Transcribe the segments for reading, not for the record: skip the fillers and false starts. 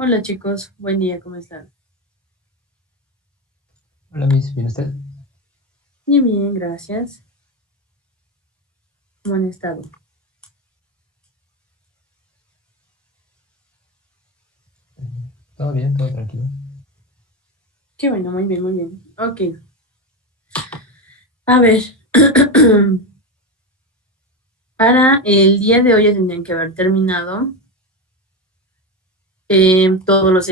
Hola chicos, buen día, ¿cómo están? Hola, Miss, ¿bien usted? Bien, bien, gracias. ¿Cómo han estado? Todo bien, todo tranquilo. Qué bueno, muy bien, muy bien. Ok, a ver, para el día de hoy ya tendrían que haber terminado todos los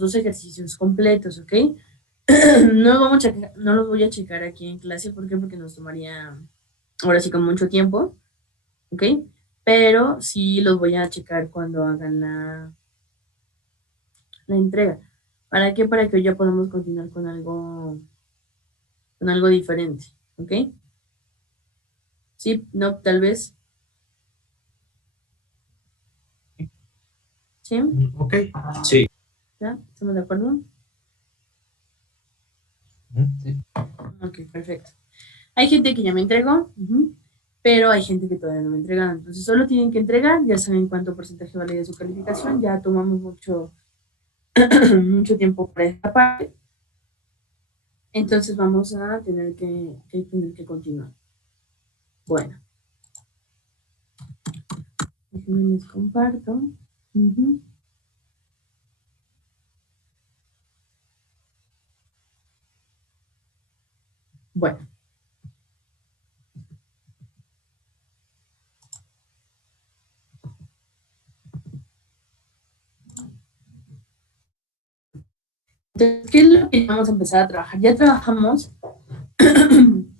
dos ejercicios completos, ¿ok? No los voy a checar aquí en clase, ¿por qué? Porque nos tomaría ahora sí con mucho tiempo, ¿ok? Pero sí los voy a checar cuando hagan la entrega. ¿Para qué? Para que hoy ya podamos continuar con algo diferente, ¿ok? Sí, no, tal vez, ¿sí? Ok. Sí. ¿Ya? ¿Estamos de acuerdo? Sí. Ok, perfecto. Hay gente que ya me entregó, pero hay gente que todavía no me entrega. Entonces, solo tienen que entregar, ya saben cuánto porcentaje vale de su calificación, ya tomamos mucho tiempo para esta parte, entonces vamos a tener que continuar. Bueno, déjenme les comparto. Ujú. Bueno, entonces, ¿qué es lo que vamos a empezar a trabajar? Ya trabajamos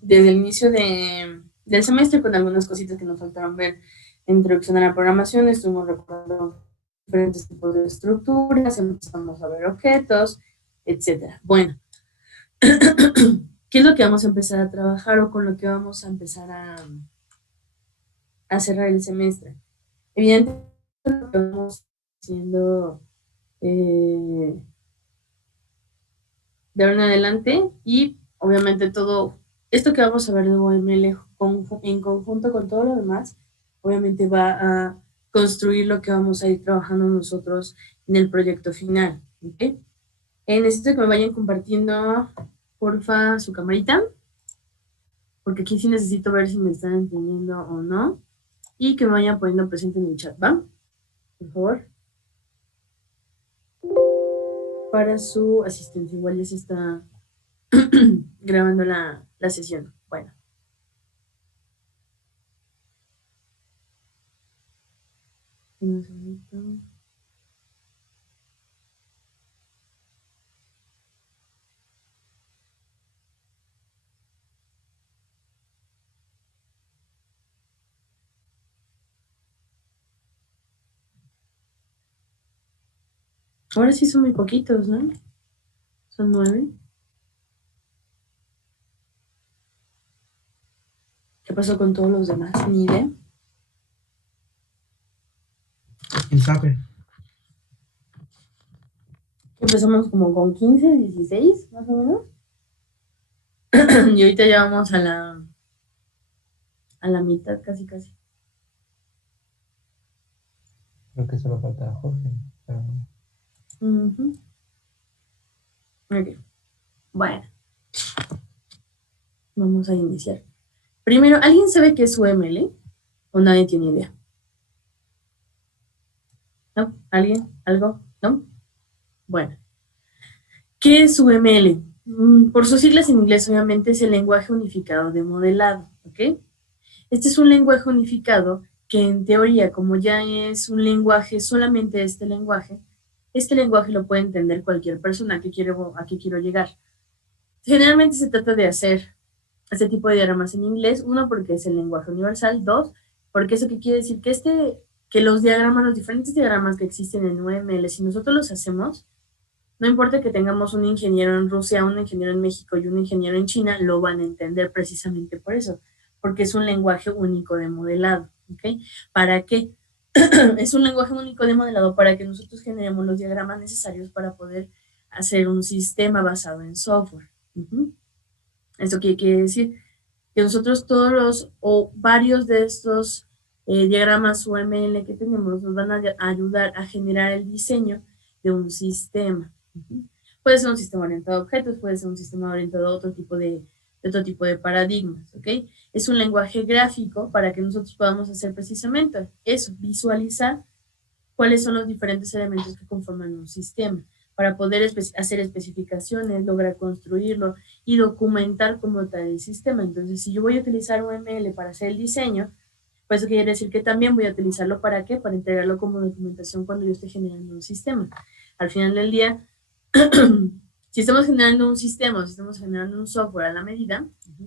desde el inicio del semestre con algunas cositas que nos faltaron ver. Introducción a la programación, estuvimos recordando diferentes tipos de estructuras, empezamos a ver objetos, etcétera. Bueno, ¿qué es lo que vamos a empezar a trabajar o con lo que vamos a empezar a cerrar el semestre? Evidentemente, lo que vamos haciendo eh, de ahora en adelante y obviamente todo esto que vamos a ver de OML en conjunto con todo lo demás, obviamente va a construir lo que vamos a ir trabajando nosotros en el proyecto final. ¿Okay? Necesito que me vayan compartiendo, porfa, su camarita, porque aquí sí necesito ver si me están entendiendo o no, y que me vayan poniendo presente en el chat, ¿va? Por favor, para su asistencia. Igual ya se está grabando la sesión. Bueno. Un segundito. Ahora sí son muy poquitos, ¿no? Son 9. ¿Qué pasó con todos los demás? Ni idea. ¿Quién sabe? Empezamos como con 15, 16, más o menos. Y ahorita ya vamos a la mitad, casi, casi. Creo que solo falta Jorge. Pero... Ujú. Ok. Bueno, vamos a iniciar. Primero, ¿alguien sabe qué es UML? ¿O nadie tiene idea? ¿No? ¿Alguien? ¿Algo? ¿No? Bueno, ¿qué es UML? Por sus siglas en inglés, obviamente, es el lenguaje unificado de modelado, ¿ok? Este es un lenguaje unificado que en teoría, como ya es un lenguaje, solamente este lenguaje lo puede entender cualquier persona. ¿A qué quiero llegar? Generalmente se trata de hacer este tipo de diagramas en inglés, uno porque es el lenguaje universal, dos, porque eso que quiere decir que los diagramas, los diferentes diagramas que existen en UML, si nosotros los hacemos, no importa que tengamos un ingeniero en Rusia, un ingeniero en México y un ingeniero en China, lo van a entender precisamente por eso, porque es un lenguaje único de modelado. ¿Ok? ¿Para qué? Es un lenguaje único de modelado para que nosotros generemos los diagramas necesarios para poder hacer un sistema basado en software. ¿Esto qué quiere decir? Que nosotros todos los o varios de estos diagramas UML que tenemos nos van a ayudar a generar el diseño de un sistema. Puede ser un sistema orientado a objetos, puede ser un sistema orientado a otro tipo de paradigmas, ¿ok? Es un lenguaje gráfico para que nosotros podamos hacer precisamente eso, visualizar cuáles son los diferentes elementos que conforman un sistema, para poder hacer especificaciones, lograr construirlo y documentar como tal el sistema. Entonces, si yo voy a utilizar UML para hacer el diseño, pues eso quiere decir que también voy a utilizarlo ¿para qué? Para integrarlo como documentación cuando yo esté generando un sistema. Al final del día, si estamos generando un sistema, si estamos generando un software a la medida,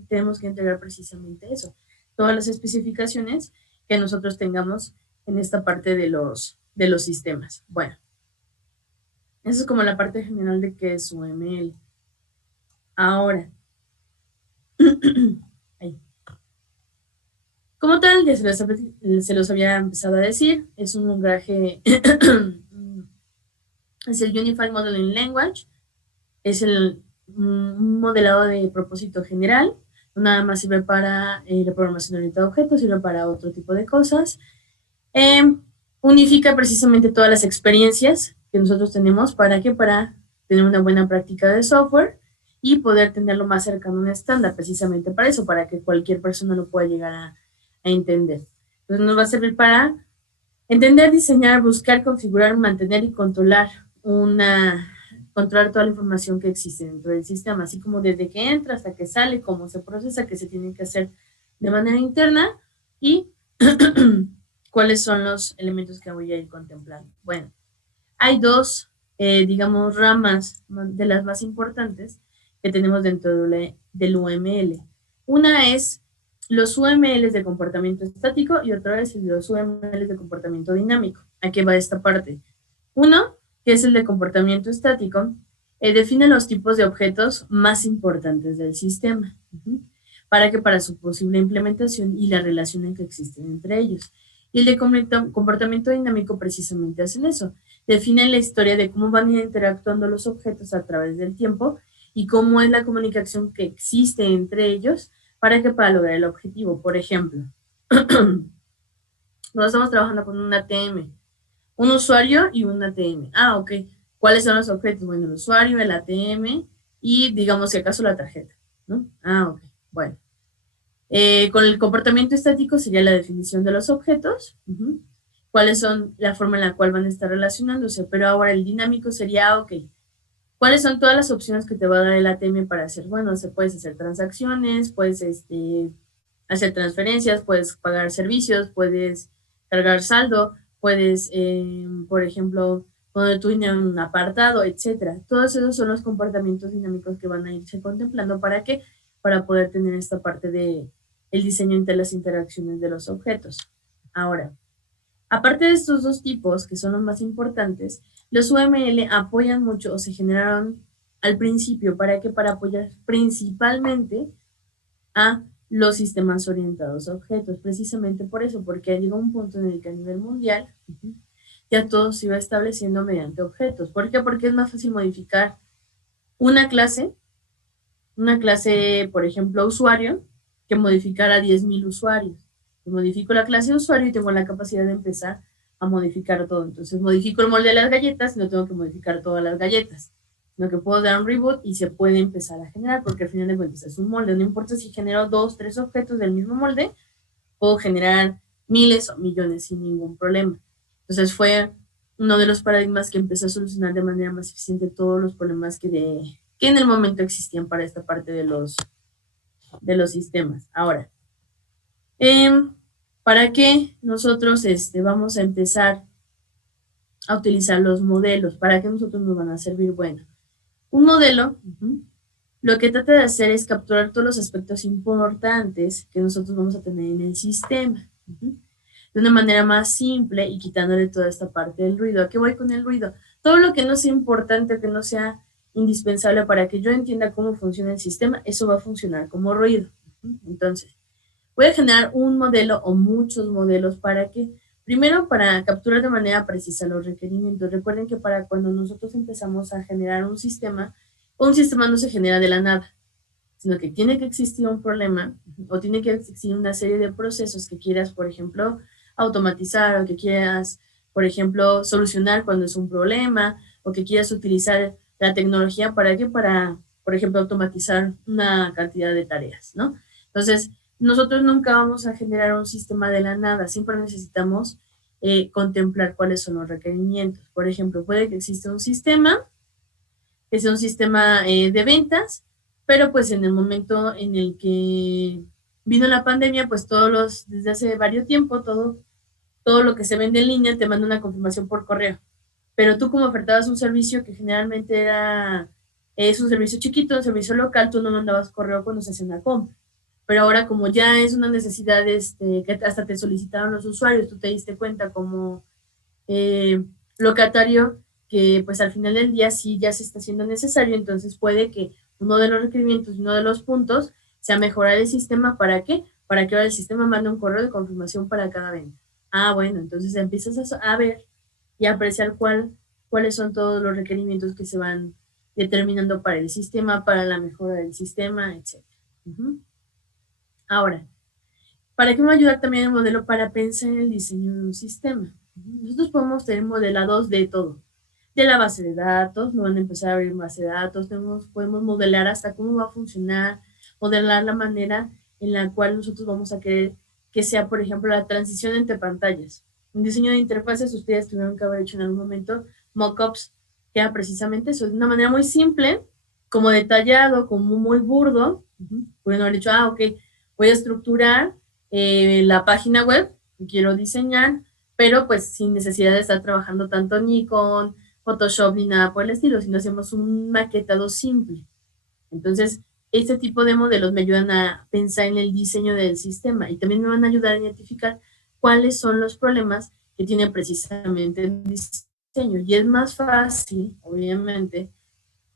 tenemos que integrar precisamente eso, todas las especificaciones que nosotros tengamos en esta parte de los sistemas. Bueno, eso es como la parte general de qué es UML. Ahora, como tal, ya se los había empezado a decir, es un lenguaje, es el Unified Modeling Language, es el modelado de propósito general, nada más sirve para la programación orientada a objetos, sirve para otro tipo de cosas. Unifica precisamente todas las experiencias que nosotros tenemos, ¿para qué? Para tener una buena práctica de software y poder tenerlo más cercano a un estándar, precisamente para eso, para que cualquier persona lo pueda llegar a entender. Entonces nos va a servir para entender, diseñar, buscar, configurar, mantener y controlar toda la información que existe dentro del sistema, así como desde que entra hasta que sale, cómo se procesa, qué se tiene que hacer de manera interna y cuáles son los elementos que voy a ir contemplando. Bueno, hay dos, digamos, ramas de las más importantes que tenemos dentro del UML. Una es los UMLs de comportamiento estático y otra es los UMLs de comportamiento dinámico. ¿A qué va esta parte? Uno, que es el de comportamiento estático, define los tipos de objetos más importantes del sistema. ¿Para qué? Para su posible implementación y la relación que existen entre ellos. Y el de comportamiento dinámico precisamente hacen eso. Definen la historia de cómo van a ir interactuando los objetos a través del tiempo y cómo es la comunicación que existe entre ellos para lograr el objetivo. Por ejemplo, nosotros estamos trabajando con un ATM, un usuario y un ATM. Ah, ok. ¿Cuáles son los objetos? Bueno, el usuario, el ATM y, digamos, si acaso la tarjeta, ¿no? Ah, ok. Bueno. Con el comportamiento estático sería la definición de los objetos, cuáles son la forma en la cual van a estar relacionándose, pero ahora el dinámico sería, ok, ¿cuáles son todas las opciones que te va a dar el ATM para hacer? Bueno, puedes hacer transacciones, puedes hacer transferencias, puedes pagar servicios, puedes cargar saldo, puedes, por ejemplo, poner tu dinero en un apartado, etcétera. Todos esos son los comportamientos dinámicos que van a irse contemplando. ¿Para qué? Para poder tener esta parte de el diseño entre las interacciones de los objetos. Ahora, aparte de estos dos tipos, que son los más importantes, los UML apoyan mucho o se generaron al principio, ¿para qué? Para apoyar principalmente a los sistemas orientados a objetos, precisamente por eso, porque llegó un punto en el que a nivel mundial ya todo se iba estableciendo mediante objetos. ¿Por qué? Porque es más fácil modificar una clase, por ejemplo, usuario, que modificar a 10,000 usuarios. Yo modifico la clase de usuario y tengo la capacidad de empezar a modificar todo. Entonces modifico el molde de las galletas y no tengo que modificar todas las galletas, sino que puedo dar un reboot y se puede empezar a generar, porque al final de cuentas es un molde. No importa si genero 2, 3 objetos del mismo molde, puedo generar miles o millones sin ningún problema. Entonces fue uno de los paradigmas que empezó a solucionar de manera más eficiente todos los problemas que en el momento existían para esta parte de los sistemas. Ahora, ¿para qué nosotros vamos a empezar a utilizar los modelos? ¿Para qué nosotros nos van a servir? Bueno, un modelo lo que trata de hacer es capturar todos los aspectos importantes que nosotros vamos a tener en el sistema de una manera más simple y quitándole toda esta parte del ruido. ¿A qué voy con el ruido? Todo lo que no sea importante, que no sea indispensable para que yo entienda cómo funciona el sistema, eso va a funcionar como ruido. Entonces, voy a generar un modelo o muchos modelos para que, primero, para capturar de manera precisa los requerimientos. Recuerden que para cuando nosotros empezamos a generar un sistema no se genera de la nada, sino que tiene que existir un problema o tiene que existir una serie de procesos que quieras, por ejemplo, automatizar o que quieras, por ejemplo, solucionar cuando es un problema o que quieras utilizar la tecnología para qué, para, por ejemplo, automatizar una cantidad de tareas, ¿no? Entonces, nosotros nunca vamos a generar un sistema de la nada, siempre necesitamos contemplar cuáles son los requerimientos. Por ejemplo, puede que exista un sistema, que sea un sistema de ventas, pero pues en el momento en el que vino la pandemia, pues desde hace varios tiempo, todo lo que se vende en línea te manda una confirmación por correo. Pero tú como ofertabas un servicio que generalmente es un servicio chiquito, un servicio local, tú no mandabas correo cuando se hacía una compra. Pero ahora como ya es una necesidad que hasta te solicitaron los usuarios, tú te diste cuenta como locatario que pues al final del día sí ya se está haciendo necesario, entonces puede que uno de los requerimientos, uno de los puntos sea mejorar el sistema. ¿Para qué? Para que ahora el sistema mande un correo de confirmación para cada venta. Ah, bueno, entonces empiezas a ver y a apreciar cuáles son todos los requerimientos que se van determinando para el sistema, para la mejora del sistema, etc. Ahora, ¿para qué me va a ayudar también el modelo? Para pensar en el diseño de un sistema. Nosotros podemos tener modelados de todo, de la base de datos, no van a empezar a abrir base de datos, podemos modelar hasta cómo va a funcionar, modelar la manera en la cual nosotros vamos a querer que sea, por ejemplo, la transición entre pantallas. Un diseño de interfaces, ustedes tuvieron que haber hecho en algún momento mockups, que era precisamente eso, de una manera muy simple, como detallado, como muy burdo. Pueden haber dicho, ok, voy a estructurar la página web que quiero diseñar, pero pues sin necesidad de estar trabajando tanto ni con Photoshop ni nada por el estilo, sino hacemos un maquetado simple. Entonces, este tipo de modelos me ayudan a pensar en el diseño del sistema y también me van a ayudar a identificar cuáles son los problemas que tiene precisamente el diseño. Y es más fácil, obviamente,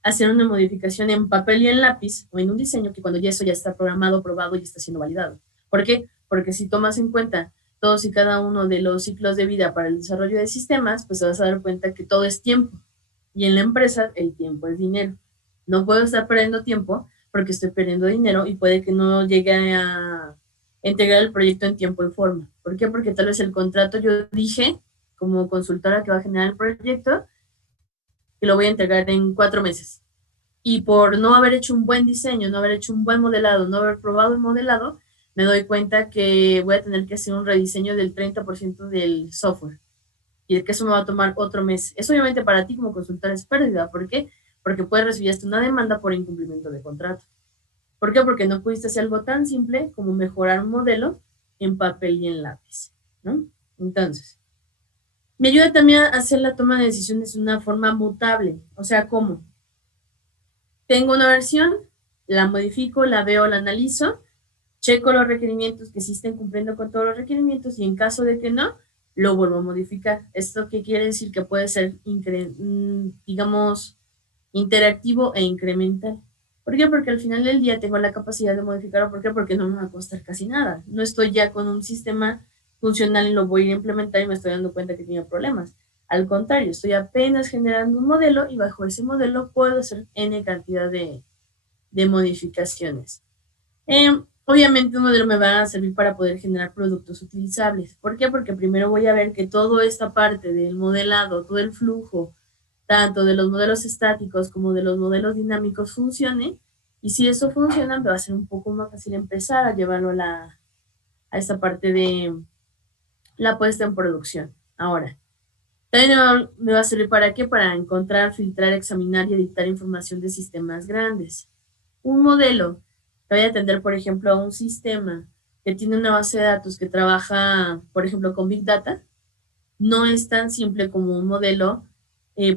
hacer una modificación en papel y en lápiz o en un diseño que cuando ya eso ya está programado, probado y está siendo validado. ¿Por qué? Porque si tomas en cuenta todos y cada uno de los ciclos de vida para el desarrollo de sistemas, pues te vas a dar cuenta que todo es tiempo. Y en la empresa el tiempo es dinero. No puedo estar perdiendo tiempo porque estoy perdiendo dinero y puede que no llegue a entregar el proyecto en tiempo y forma. ¿Por qué? Porque tal vez el contrato yo dije como consultora que va a generar el proyecto que lo voy a entregar en 4 meses. Y por no haber hecho un buen diseño, no haber hecho un buen modelado, no haber probado el modelado, me doy cuenta que voy a tener que hacer un rediseño del 30% del software. Y que eso me va a tomar otro mes. Eso obviamente para ti como consultor es pérdida. ¿Por qué? Porque puedes recibir hasta una demanda por incumplimiento de contrato. ¿Por qué? Porque no pudiste hacer algo tan simple como mejorar un modelo en papel y en lápiz, ¿no? Entonces, me ayuda también a hacer la toma de decisiones de una forma mutable. O sea, ¿cómo? Tengo una versión, la modifico, la veo, la analizo, checo los requerimientos que sí estén cumpliendo con todos los requerimientos y en caso de que no, lo vuelvo a modificar. ¿Esto qué quiere decir? Que puede ser, digamos, interactivo e incremental. ¿Por qué? Porque al final del día tengo la capacidad de modificarlo. ¿Por qué? Porque no me va a costar casi nada. No estoy ya con un sistema funcional y lo voy a implementar y me estoy dando cuenta que tiene problemas. Al contrario, estoy apenas generando un modelo y bajo ese modelo puedo hacer N cantidad de modificaciones. Obviamente un modelo me va a servir para poder generar productos utilizables. ¿Por qué? Porque primero voy a ver que toda esta parte del modelado, todo el flujo, tanto de los modelos estáticos como de los modelos dinámicos funcione. Y si eso funciona, me va a ser un poco más fácil empezar a llevarlo a esta parte de la puesta en producción. Ahora, también me va a servir para qué? Para encontrar, filtrar, examinar y editar información de sistemas grandes. Un modelo que vaya a atender, por ejemplo, a un sistema que tiene una base de datos que trabaja, por ejemplo, con Big Data, no es tan simple como un modelo,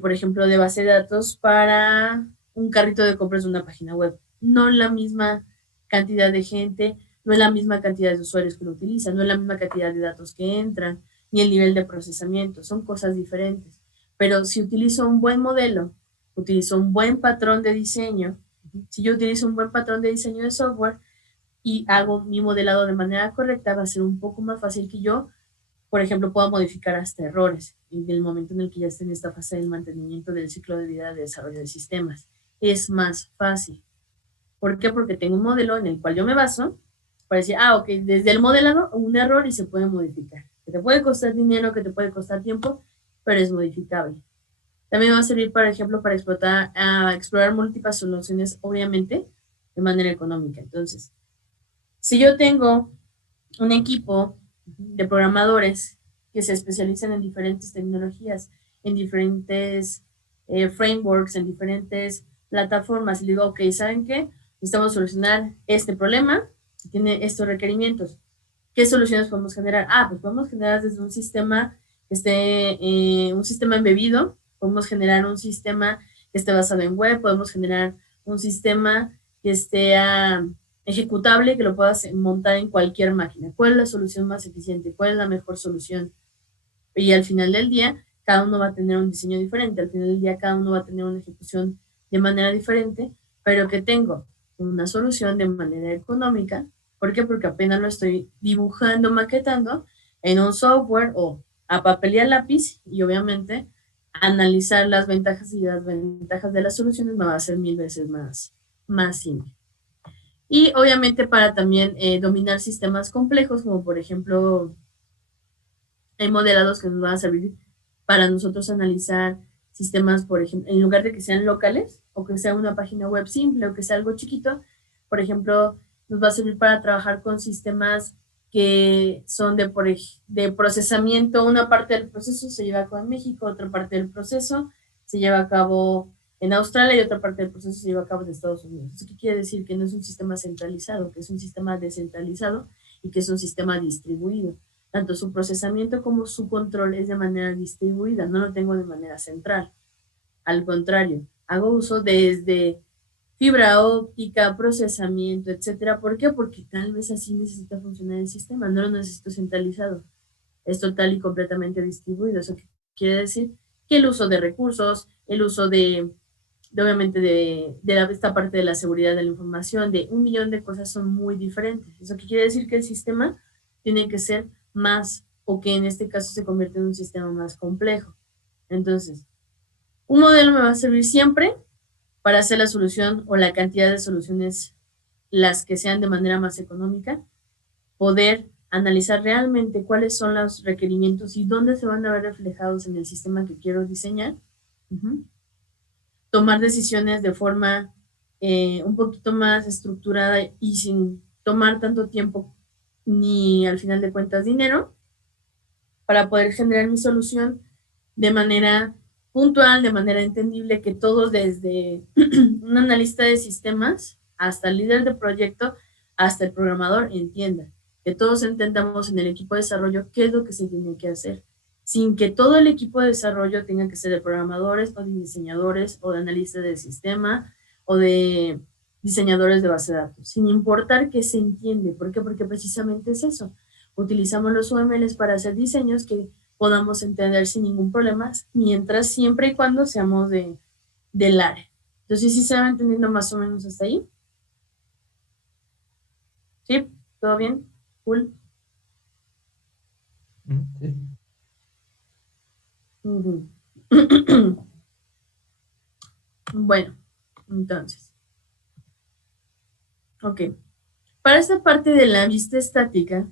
por ejemplo, de base de datos para un carrito de compras de una página web. No es la misma cantidad de gente, no es la misma cantidad de usuarios que lo utilizan, no es la misma cantidad de datos que entran, ni el nivel de procesamiento, son cosas diferentes. Pero si utilizo un buen modelo, utilizo un buen patrón de diseño, si yo utilizo un buen patrón de diseño de software y hago mi modelado de manera correcta, va a ser un poco más fácil que yo, por ejemplo, pueda modificar hasta errores en el momento en el que ya esté en esta fase del mantenimiento del ciclo de vida de desarrollo de sistemas. Es más fácil. ¿Por qué? Porque tengo un modelo en el cual yo me baso para decir, ok, desde el modelado un error y se puede modificar. Que te puede costar dinero, que te puede costar tiempo, pero es modificable. También va a servir, por ejemplo, para explorar múltiples soluciones, obviamente, de manera económica. Entonces, si yo tengo un equipo de programadores que se especializan en diferentes tecnologías, en diferentes frameworks, en diferentes plataformas, y digo, ok, ¿saben qué? Necesitamos solucionar este problema, tiene estos requerimientos. ¿Qué soluciones podemos generar? Pues podemos generar desde un sistema que esté, un sistema embebido, podemos generar un sistema que esté basado en web, podemos generar un sistema que esté ejecutable, que lo puedas montar en cualquier máquina. ¿Cuál es la solución más eficiente? ¿Cuál es la mejor solución? Y al final del día, cada uno va a tener un diseño diferente, al final del día cada uno va a tener una ejecución de manera diferente, pero que tengo una solución de manera económica. ¿Por qué? Porque apenas lo estoy dibujando, maquetando en un software o a papel y a lápiz, y obviamente analizar las ventajas y las ventajas de las soluciones me va a ser 1000 veces más simple. Y obviamente para también dominar sistemas complejos, como por ejemplo, hay modelados que nos van a servir para nosotros analizar sistemas, por ejemplo, en lugar de que sean locales, o que sea una página web simple, o que sea algo chiquito, por ejemplo, nos va a servir para trabajar con sistemas que son de procesamiento. Una parte del proceso se lleva a cabo en México, otra parte del proceso se lleva a cabo en Australia y otra parte del proceso se lleva a cabo en Estados Unidos. ¿Eso qué quiere decir? Que no es un sistema centralizado, que es un sistema descentralizado y que es un sistema distribuido. Tanto su procesamiento como su control es de manera distribuida, no lo tengo de manera central. Al contrario, hago uso desde fibra óptica, procesamiento, etcétera. ¿Por qué? Porque tal vez así necesita funcionar el sistema, no lo necesito centralizado. Es total y completamente distribuido. Eso quiere decir que el uso de recursos, el uso obviamente esta parte de la seguridad de la información, de un millón de cosas son muy diferentes. Eso quiere decir que el sistema tiene que ser más, o que en este caso se convierte en un sistema más complejo. Entonces, un modelo me va a servir siempre para hacer la solución o la cantidad de soluciones, las que sean de manera más económica, poder analizar realmente cuáles son los requerimientos y dónde se van a ver reflejados en el sistema que quiero diseñar. Tomar decisiones de forma un poquito más estructurada y sin tomar tanto tiempo ni al final de cuentas dinero, para poder generar mi solución de manera puntual, de manera entendible, que todos, desde un analista de sistemas hasta el líder de proyecto, hasta el programador, entienda. Que todos entendamos en el equipo de desarrollo qué es lo que se tiene que hacer, sin que todo el equipo de desarrollo tenga que ser de programadores o de diseñadores o de analistas de sistema o de diseñadores de base de datos, sin importar qué se entiende. ¿Por qué? Porque precisamente es eso. Utilizamos los UMLs para hacer diseños que podamos entender sin ningún problema, mientras siempre y cuando seamos del área. Entonces, ¿sí se va entendiendo más o menos hasta ahí? ¿Sí? ¿Todo bien? ¿Cool? Sí. Bueno, entonces. Ok. Para esta parte de la vista estática,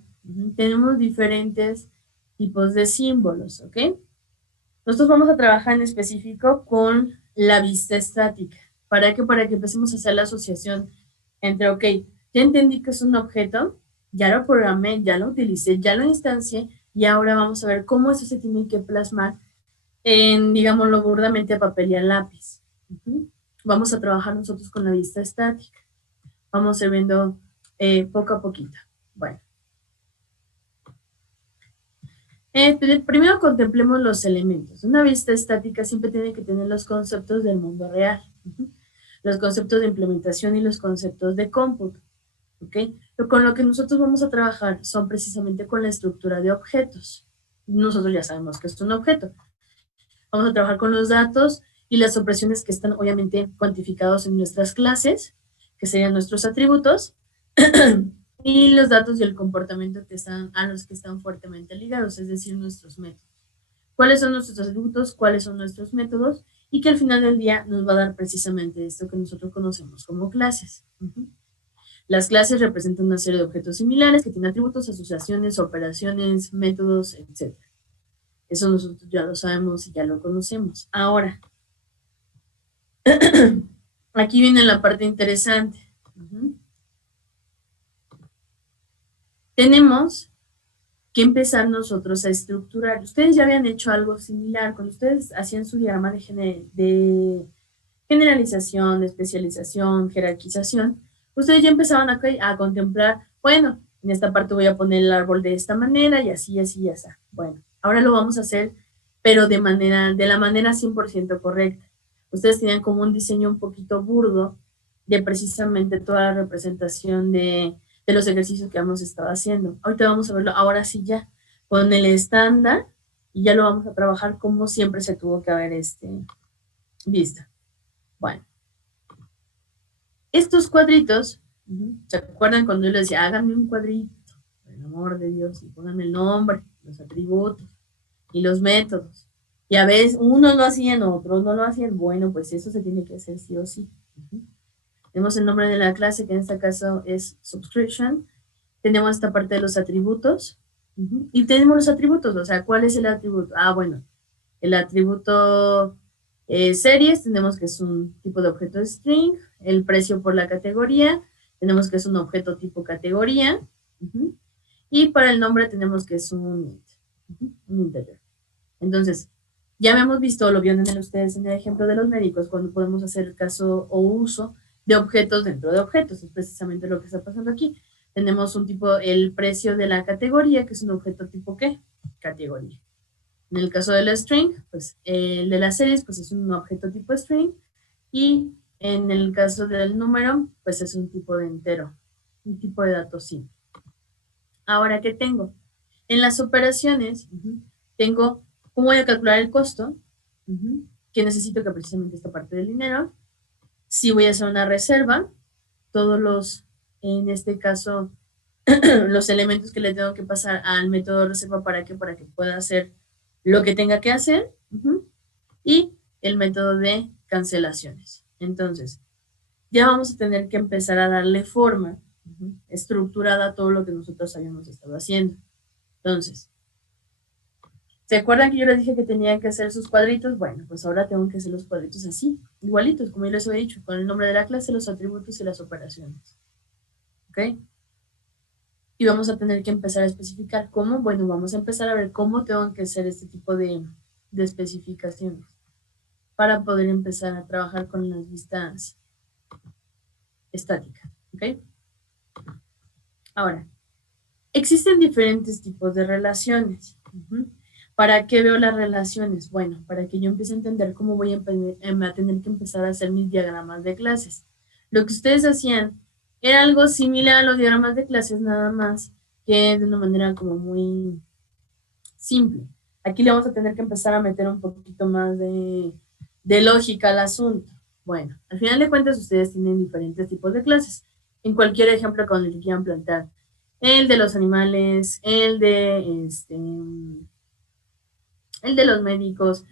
tenemos diferentes tipos de símbolos, ¿ok? Nosotros vamos a trabajar en específico con la vista estática. ¿Para qué? Para que empecemos a hacer la asociación entre, ok, ya entendí que es un objeto, ya lo programé, ya lo utilicé, ya lo instancié, y ahora vamos a ver cómo eso se tiene que plasmar en, digámoslo burdamente, a papel y a lápiz. Vamos a trabajar nosotros con la vista estática. Vamos a ir viendo poco a poquito. Bueno. Primero contemplemos los elementos. Una vista estática siempre tiene que tener los conceptos del mundo real, los conceptos de implementación y los conceptos de cómputo. ¿Okay? Con lo que nosotros vamos a trabajar son precisamente con la estructura de objetos. Nosotros ya sabemos que es un objeto. Vamos a trabajar con los datos y las operaciones que están obviamente cuantificados en nuestras clases, que serían nuestros atributos, y los datos y el comportamiento a los que están fuertemente ligados, es decir, nuestros métodos. ¿Cuáles son nuestros atributos? ¿Cuáles son nuestros métodos? Y que al final del día nos va a dar precisamente esto que nosotros conocemos como clases. Las clases representan una serie de objetos similares que tienen atributos, asociaciones, operaciones, métodos, etc. Eso nosotros ya lo sabemos y ya lo conocemos. Ahora, aquí viene la parte interesante. Tenemos que empezar nosotros a estructurar. Ustedes ya habían hecho algo similar. Cuando ustedes hacían su diagrama de generalización, de especialización, jerarquización, ustedes ya empezaban a contemplar, bueno, en esta parte voy a poner el árbol de esta manera y así, así, así. Bueno, ahora lo vamos a hacer, pero de la manera 100% correcta. Ustedes tenían como un diseño un poquito burdo de precisamente toda la representación de los ejercicios que hemos estado haciendo. Ahorita vamos a verlo, ahora sí ya, con el estándar, y ya lo vamos a trabajar como siempre se tuvo que haber visto. Bueno, estos cuadritos, ¿se acuerdan cuando yo les decía, háganme un cuadrito, por el amor de Dios, y pónganme el nombre, los atributos y los métodos? Y a veces unos lo hacían, otros no lo hacían. Bueno, pues eso se tiene que hacer sí o sí. Tenemos el nombre de la clase, que en este caso es subscription. Tenemos esta parte de los atributos. Y tenemos los atributos, o sea, ¿cuál es el atributo? Ah, bueno, el atributo series, tenemos que es un tipo de objeto string. El precio por la categoría, tenemos que es un objeto tipo categoría. Y para el nombre tenemos que es un integer. Entonces, ya habíamos visto, lo vieron ustedes en el ejemplo de los médicos, cuando podemos hacer caso o uso de objetos dentro de objetos. Es precisamente lo que está pasando aquí. Tenemos un tipo, el precio de la categoría, que es un objeto tipo ¿qué? Categoría. En el caso del string, pues el de las series, pues es un objeto tipo string. Y en el caso del número, pues es un tipo de entero, un tipo de dato simple. Ahora, ¿qué tengo? En las operaciones, tengo cómo voy a calcular el costo, que necesito que precisamente esta parte del dinero. Si voy a hacer una reserva, todos los, en este caso, los elementos que le tengo que pasar al método de reserva para que pueda hacer lo que tenga que hacer, y el método de cancelaciones. Entonces, ya vamos a tener que empezar a darle forma estructurada a todo lo que nosotros habíamos estado haciendo. Entonces, ¿se acuerdan que yo les dije que tenían que hacer sus cuadritos? Bueno, pues ahora tengo que hacer los cuadritos así, igualitos, como yo les había dicho, con el nombre de la clase, los atributos y las operaciones. ¿Ok? Y vamos a tener que empezar a especificar cómo. Bueno, vamos a empezar a ver cómo tengo que hacer este tipo de especificaciones para poder empezar a trabajar con las vistas estáticas. ¿Ok? Ahora, existen diferentes tipos de relaciones. ¿Para qué veo las relaciones? Bueno, para que yo empiece a entender cómo voy a tener que empezar a hacer mis diagramas de clases. Lo que ustedes hacían era algo similar a los diagramas de clases, nada más que de una manera como muy simple. Aquí le vamos a tener que empezar a meter un poquito más de lógica al asunto. Bueno, al final de cuentas ustedes tienen diferentes tipos de clases. En cualquier ejemplo con el que quieran plantear. El de los animales, el de los médicos,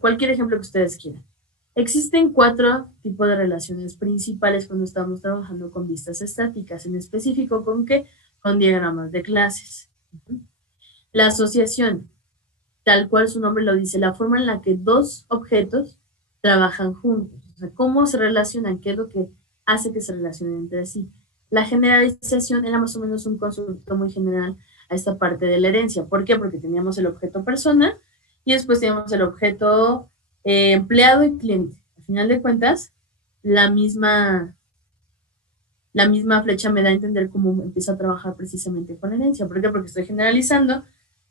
cualquier ejemplo que ustedes quieran. Existen 4 tipos de relaciones principales cuando estamos trabajando con vistas estáticas, en específico ¿con qué? Con diagramas de clases. La asociación, tal cual su nombre lo dice, la forma en la que 2 objetos trabajan juntos, o sea, cómo se relacionan, qué es lo que hace que se relacionen entre sí. La generalización era más o menos un concepto muy general a esta parte de la herencia. ¿Por qué? Porque teníamos el objeto persona y después teníamos el objeto empleado y cliente. Al final de cuentas, la misma flecha me da a entender cómo empiezo a trabajar precisamente con herencia. ¿Por qué? Porque estoy generalizando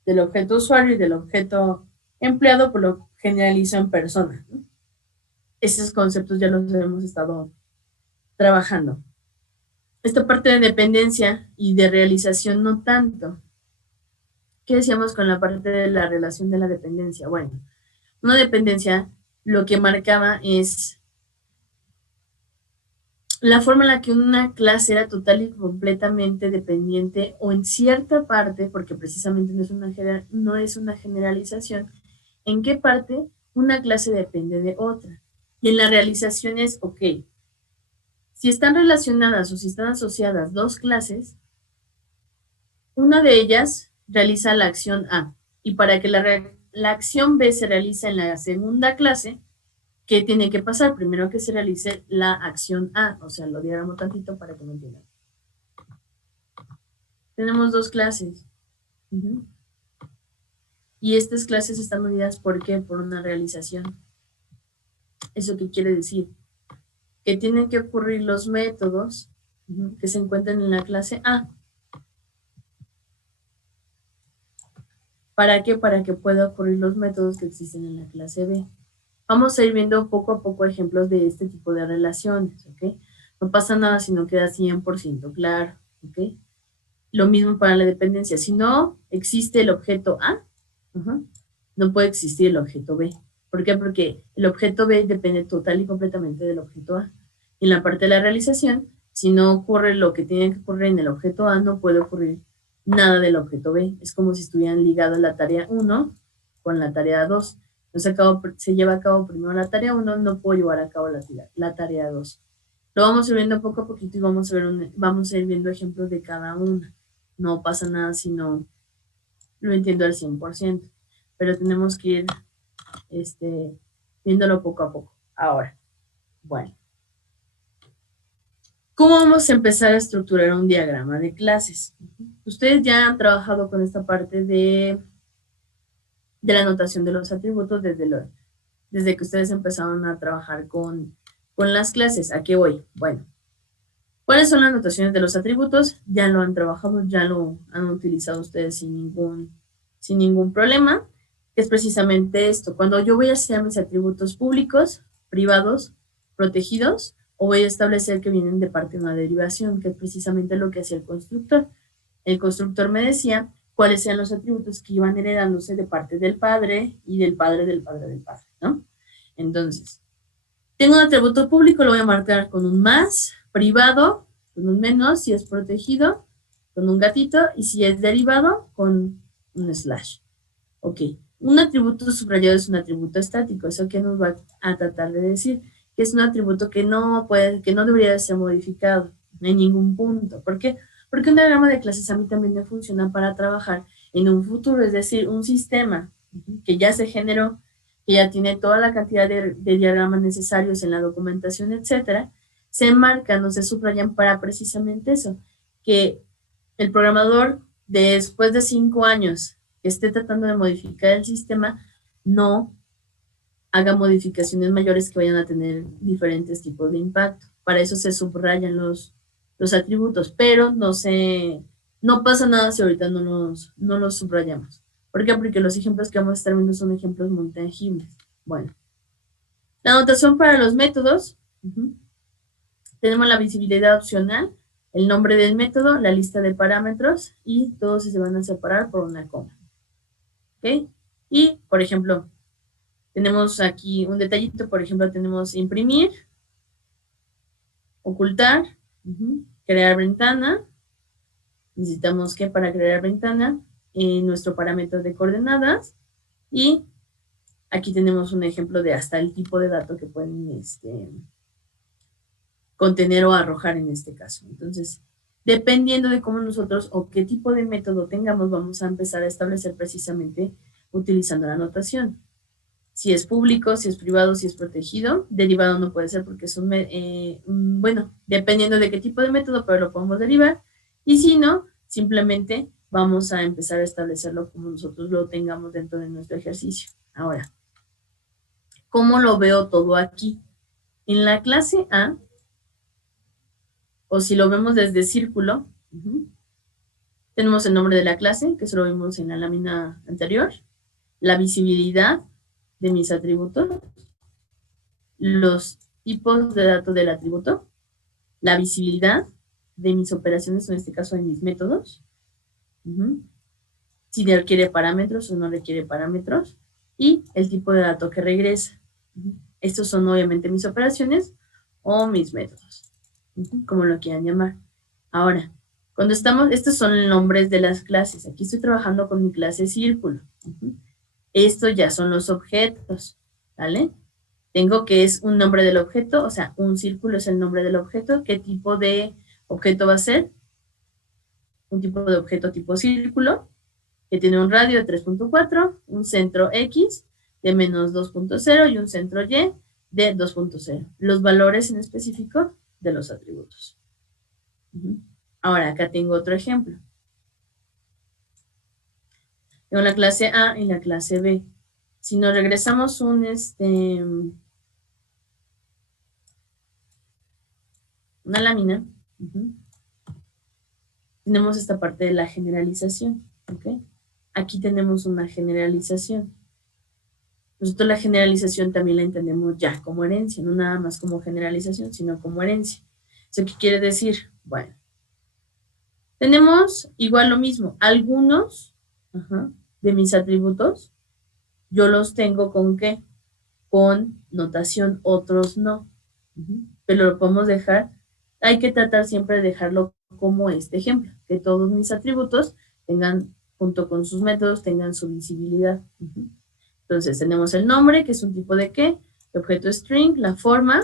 del objeto usuario y del objeto empleado, por lo generalizo en persona. Esos conceptos ya los hemos estado trabajando. Esta parte de dependencia y de realización no tanto. ¿Qué decíamos con la parte de la relación de la dependencia? Bueno, una dependencia lo que marcaba es la forma en la que una clase era total y completamente dependiente o en cierta parte, porque precisamente no es una generalización, en qué parte una clase depende de otra. Y en la realización es, ok, si están relacionadas o si están asociadas 2 clases, una de ellas realiza la acción A Y para que la acción B se realice en la segunda clase, ¿qué tiene que pasar? Primero que se realice la acción A, o sea, lo diagramo tantito para que me entiendan. Tenemos dos clases. Y estas clases están unidas, ¿por qué? Por una realización. ¿Eso qué quiere decir? Que tienen que ocurrir los métodos que se encuentran en la clase A. ¿Para qué? Para que pueda ocurrir los métodos que existen en la clase B. Vamos a ir viendo poco a poco ejemplos de este tipo de relaciones, ¿ok? No pasa nada si no queda 100% claro, ¿ok? Lo mismo para la dependencia. Si no existe el objeto A, no puede existir el objeto B. ¿Por qué? Porque el objeto B depende total y completamente del objeto A. Y en la parte de la realización, si no ocurre lo que tiene que ocurrir en el objeto A, no puede ocurrir nada del objeto B. Es como si estuvieran ligadas la tarea 1 con la tarea 2. Entonces se lleva a cabo primero la tarea 1, no puedo llevar a cabo la tarea 2. Lo vamos a ir viendo poco a poquito y vamos a ir viendo ejemplos de cada una. No pasa nada si no lo entiendo al 100%, pero tenemos que ir viéndolo poco a poco. Ahora, bueno. ¿Cómo vamos a empezar a estructurar un diagrama de clases? Ustedes ya han trabajado con esta parte de la anotación de los atributos desde que ustedes empezaron a trabajar con las clases. ¿A qué voy? Bueno, ¿cuáles son las anotaciones de los atributos? Ya lo han trabajado, ya lo han utilizado ustedes sin ningún problema. Es precisamente esto. Cuando yo voy a hacer mis atributos públicos, privados, protegidos, o voy a establecer que vienen de parte de una derivación, que es precisamente lo que hacía el constructor. El constructor me decía cuáles eran los atributos que iban heredándose de parte del padre y del padre del padre del padre, ¿no? Entonces, tengo un atributo público, lo voy a marcar con un más, privado, con un menos, si es protegido, con un gatito, y si es derivado, con un slash. Ok, un atributo subrayado es un atributo estático. ¿Eso qué nos va a tratar de decir? Que es un atributo que no debería ser modificado en ningún punto. ¿Por qué? Porque un diagrama de clases a mí también me funciona para trabajar en un futuro, es decir, un sistema que ya se generó, que ya tiene toda la cantidad de diagramas necesarios en la documentación, etcétera, se enmarcan o se subrayan para precisamente eso, que el programador después de 5 años que esté tratando de modificar el sistema, no haga modificaciones mayores que vayan a tener diferentes tipos de impacto. Para eso se subrayan los atributos, pero no pasa nada si ahorita no los subrayamos. ¿Por qué? Porque los ejemplos que vamos a estar viendo son ejemplos muy tangibles. Bueno, la anotación para los métodos. Tenemos la visibilidad opcional, el nombre del método, la lista de parámetros y todos se van a separar por una coma. ¿Ok? Y, por ejemplo, tenemos aquí un detallito, por ejemplo, tenemos imprimir, ocultar, crear ventana. Necesitamos que para crear ventana, nuestro parámetro de coordenadas. Y aquí tenemos un ejemplo de hasta el tipo de dato que pueden contener o arrojar en este caso. Entonces, dependiendo de cómo nosotros o qué tipo de método tengamos, vamos a empezar a establecer precisamente utilizando la anotación. Si es público, si es privado, si es protegido. Derivado no puede ser porque es bueno, dependiendo de qué tipo de método, pero lo podemos derivar. Y si no, simplemente vamos a empezar a establecerlo como nosotros lo tengamos dentro de nuestro ejercicio. Ahora, ¿cómo lo veo todo aquí? En la clase A, o si lo vemos desde círculo, tenemos el nombre de la clase, que eso lo vimos en la lámina anterior, la visibilidad de mis atributos, los tipos de datos del atributo, la visibilidad de mis operaciones, en este caso de mis métodos, si requiere parámetros o no requiere parámetros, y el tipo de dato que regresa. Estos son obviamente mis operaciones o mis métodos, como lo quieran llamar. Ahora, cuando estos son los nombres de las clases. Aquí estoy trabajando con mi clase círculo. Estos ya son los objetos, ¿vale? Tengo que es un nombre del objeto, o sea, un círculo es el nombre del objeto. ¿Qué tipo de objeto va a ser? Un tipo de objeto tipo círculo. que tiene un radio de 3.4, un centro X de menos 2.0 y un centro Y de 2.0. Los valores en específico de los atributos. Ahora, acá tengo otro ejemplo. Tengo la clase A y la clase B. Si nos regresamos una lámina, tenemos esta parte de la generalización. ¿Okay? Aquí tenemos una generalización. Nosotros la generalización también la entendemos ya como herencia, no nada más como generalización, sino como herencia. ¿Eso qué quiere decir? Bueno, tenemos igual lo mismo. Algunos de mis atributos, yo los tengo ¿con qué? Con notación, otros no. Pero lo podemos dejar, hay que tratar siempre de dejarlo como este ejemplo, que todos mis atributos tengan, junto con sus métodos, tengan su visibilidad. Entonces, tenemos el nombre, que es un tipo de ¿qué? De objeto string, la forma,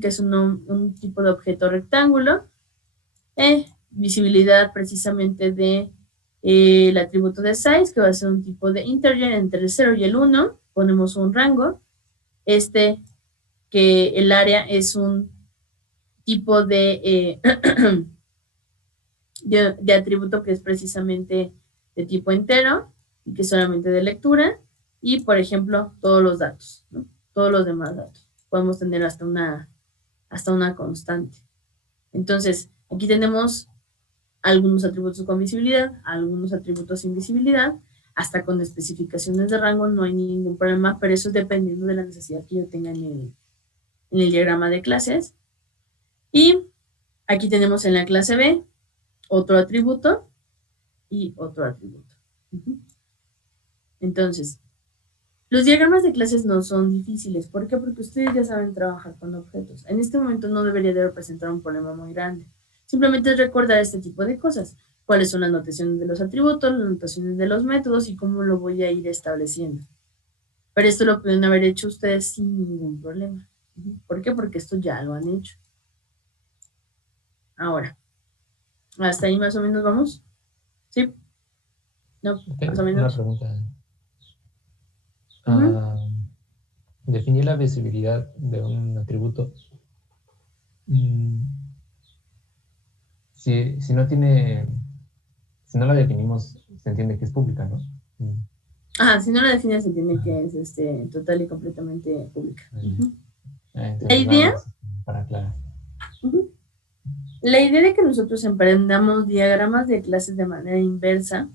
que es un tipo de objeto rectángulo, visibilidad precisamente de el atributo de size, que va a ser un tipo de integer entre el 0 y el 1, ponemos un rango, que el área es un tipo de atributo que es precisamente de tipo entero y que es solamente de lectura, y por ejemplo todos los datos, ¿no? Todos los demás datos. Podemos tener hasta una constante. Entonces, aquí tenemos algunos atributos con visibilidad, algunos atributos sin visibilidad, hasta con especificaciones de rango no hay ningún problema, pero eso es dependiendo de la necesidad que yo tenga en el diagrama de clases. Y aquí tenemos en la clase B otro atributo y otro atributo. Entonces, los diagramas de clases no son difíciles. ¿Por qué? Porque ustedes ya saben trabajar con objetos. En este momento no debería de representar un problema muy grande. Simplemente es recordar este tipo de cosas. Cuáles son las notaciones de los atributos, las notaciones de los métodos y cómo lo voy a ir estableciendo. Pero esto lo pueden haber hecho ustedes sin ningún problema. ¿Por qué? Porque esto ya lo han hecho. Ahora, ¿hasta ahí más o menos vamos? ¿Sí? No, más o menos. Una pregunta. Definir la visibilidad de un atributo. Si no la definimos, se entiende que es pública, ¿no? Si no la defines, se entiende que es total y completamente pública. La idea, para aclarar. La idea de que nosotros emprendamos diagramas de clases de manera inversa,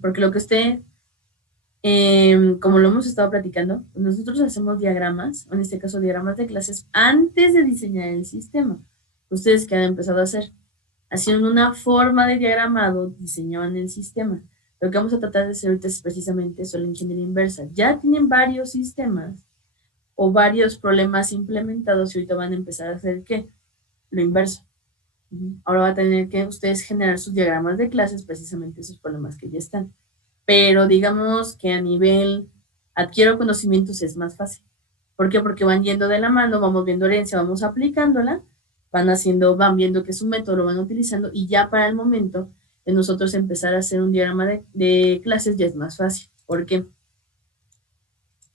porque lo que como lo hemos estado platicando, nosotros hacemos diagramas, en este caso diagramas de clases, antes de diseñar el sistema. Ustedes que han empezado a hacer, haciendo una forma de diagramado, diseñaban el sistema. Lo que vamos a tratar de hacer ahorita es precisamente eso, la ingeniería inversa. Ya tienen varios sistemas o varios problemas implementados y ahorita van a empezar a hacer ¿qué? Lo inverso. Ahora va a tener que ustedes generar sus diagramas de clases, precisamente esos problemas que ya están. Pero digamos que a nivel adquiero conocimientos es más fácil. ¿Por qué? Porque van yendo de la mano, vamos viendo herencia, vamos aplicándola, van viendo que es un método, lo van utilizando y ya para el momento de nosotros empezar a hacer un diagrama de clases ya es más fácil. ¿Por qué?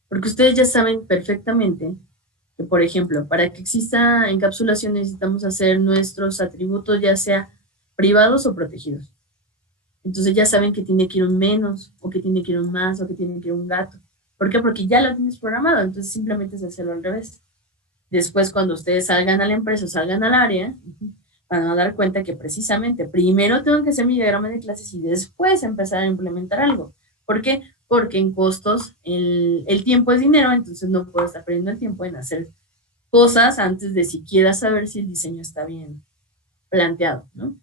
Porque ustedes ya saben perfectamente que, por ejemplo, para que exista encapsulación necesitamos hacer nuestros atributos ya sea privados o protegidos. Entonces ya saben que tiene que ir un menos, o que tiene que ir un más, o que tiene que ir un gato. ¿Por qué? Porque ya lo tienes programado, entonces simplemente es hacerlo al revés. Después, cuando ustedes salgan a la empresa o salgan al área, van a dar cuenta que precisamente primero tengo que hacer mi diagrama de clases y después empezar a implementar algo. ¿Por qué? Porque en costos el tiempo es dinero, entonces no puedo estar perdiendo el tiempo en hacer cosas antes de siquiera saber si el diseño está bien planteado, ¿no?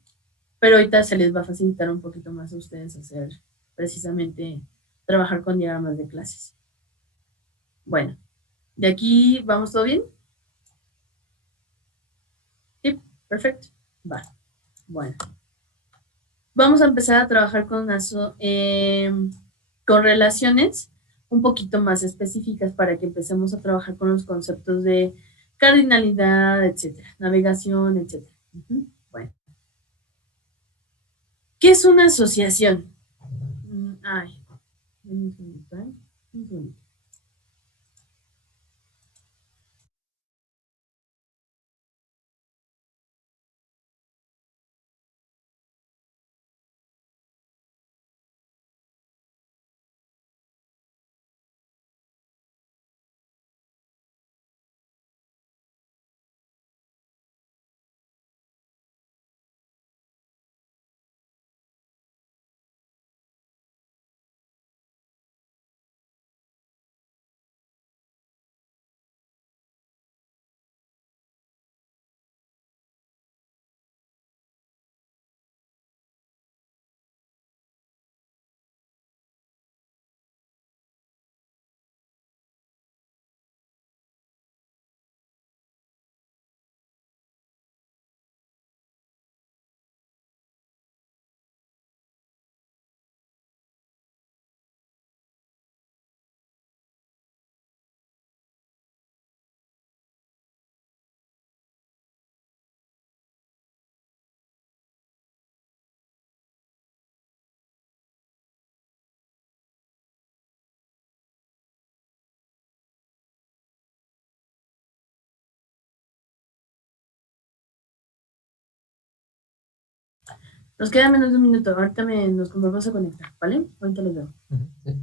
Pero ahorita se les va a facilitar un poquito más a ustedes hacer precisamente trabajar con diagramas de clases. Bueno, ¿de aquí vamos todo bien? Sí, perfecto. Va. Bueno. Vamos a empezar a trabajar con relaciones un poquito más específicas para que empecemos a trabajar con los conceptos de cardinalidad, etcétera, navegación, etcétera. Bueno. ¿Qué es una asociación? Ay, Un segundito, ¿eh? Un segundito. Nos queda menos de un minuto. Ahorita nos volvemos a conectar, ¿vale? Ahorita los veo. Sí.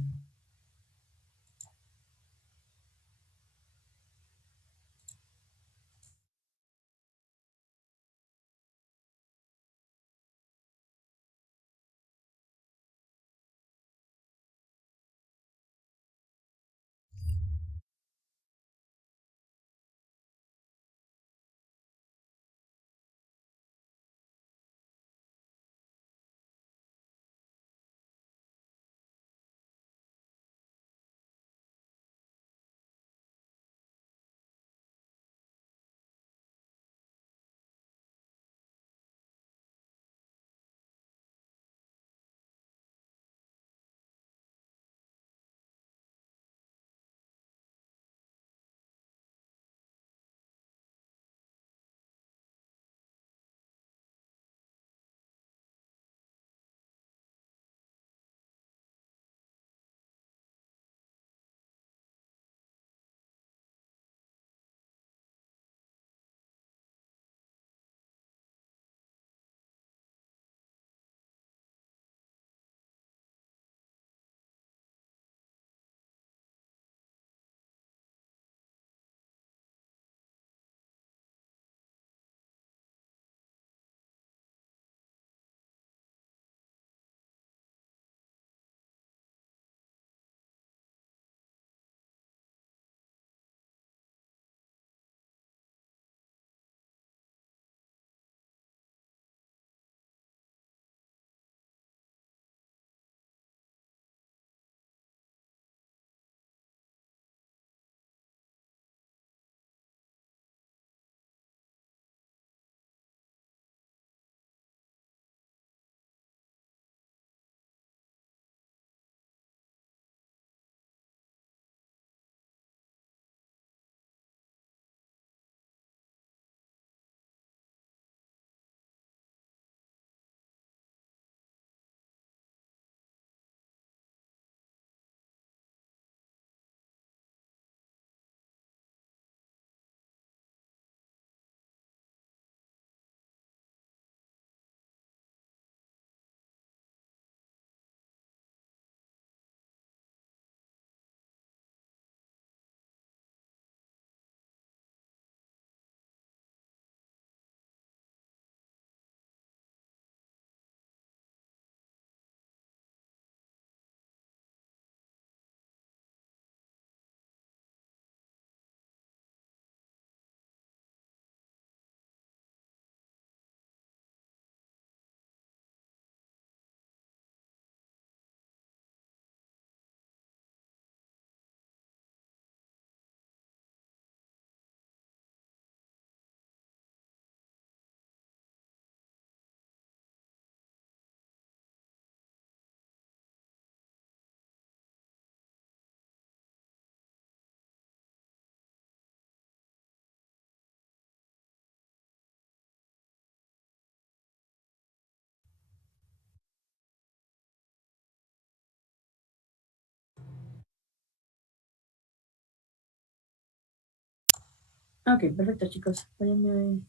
Ok, perfecto, chicos. Vayan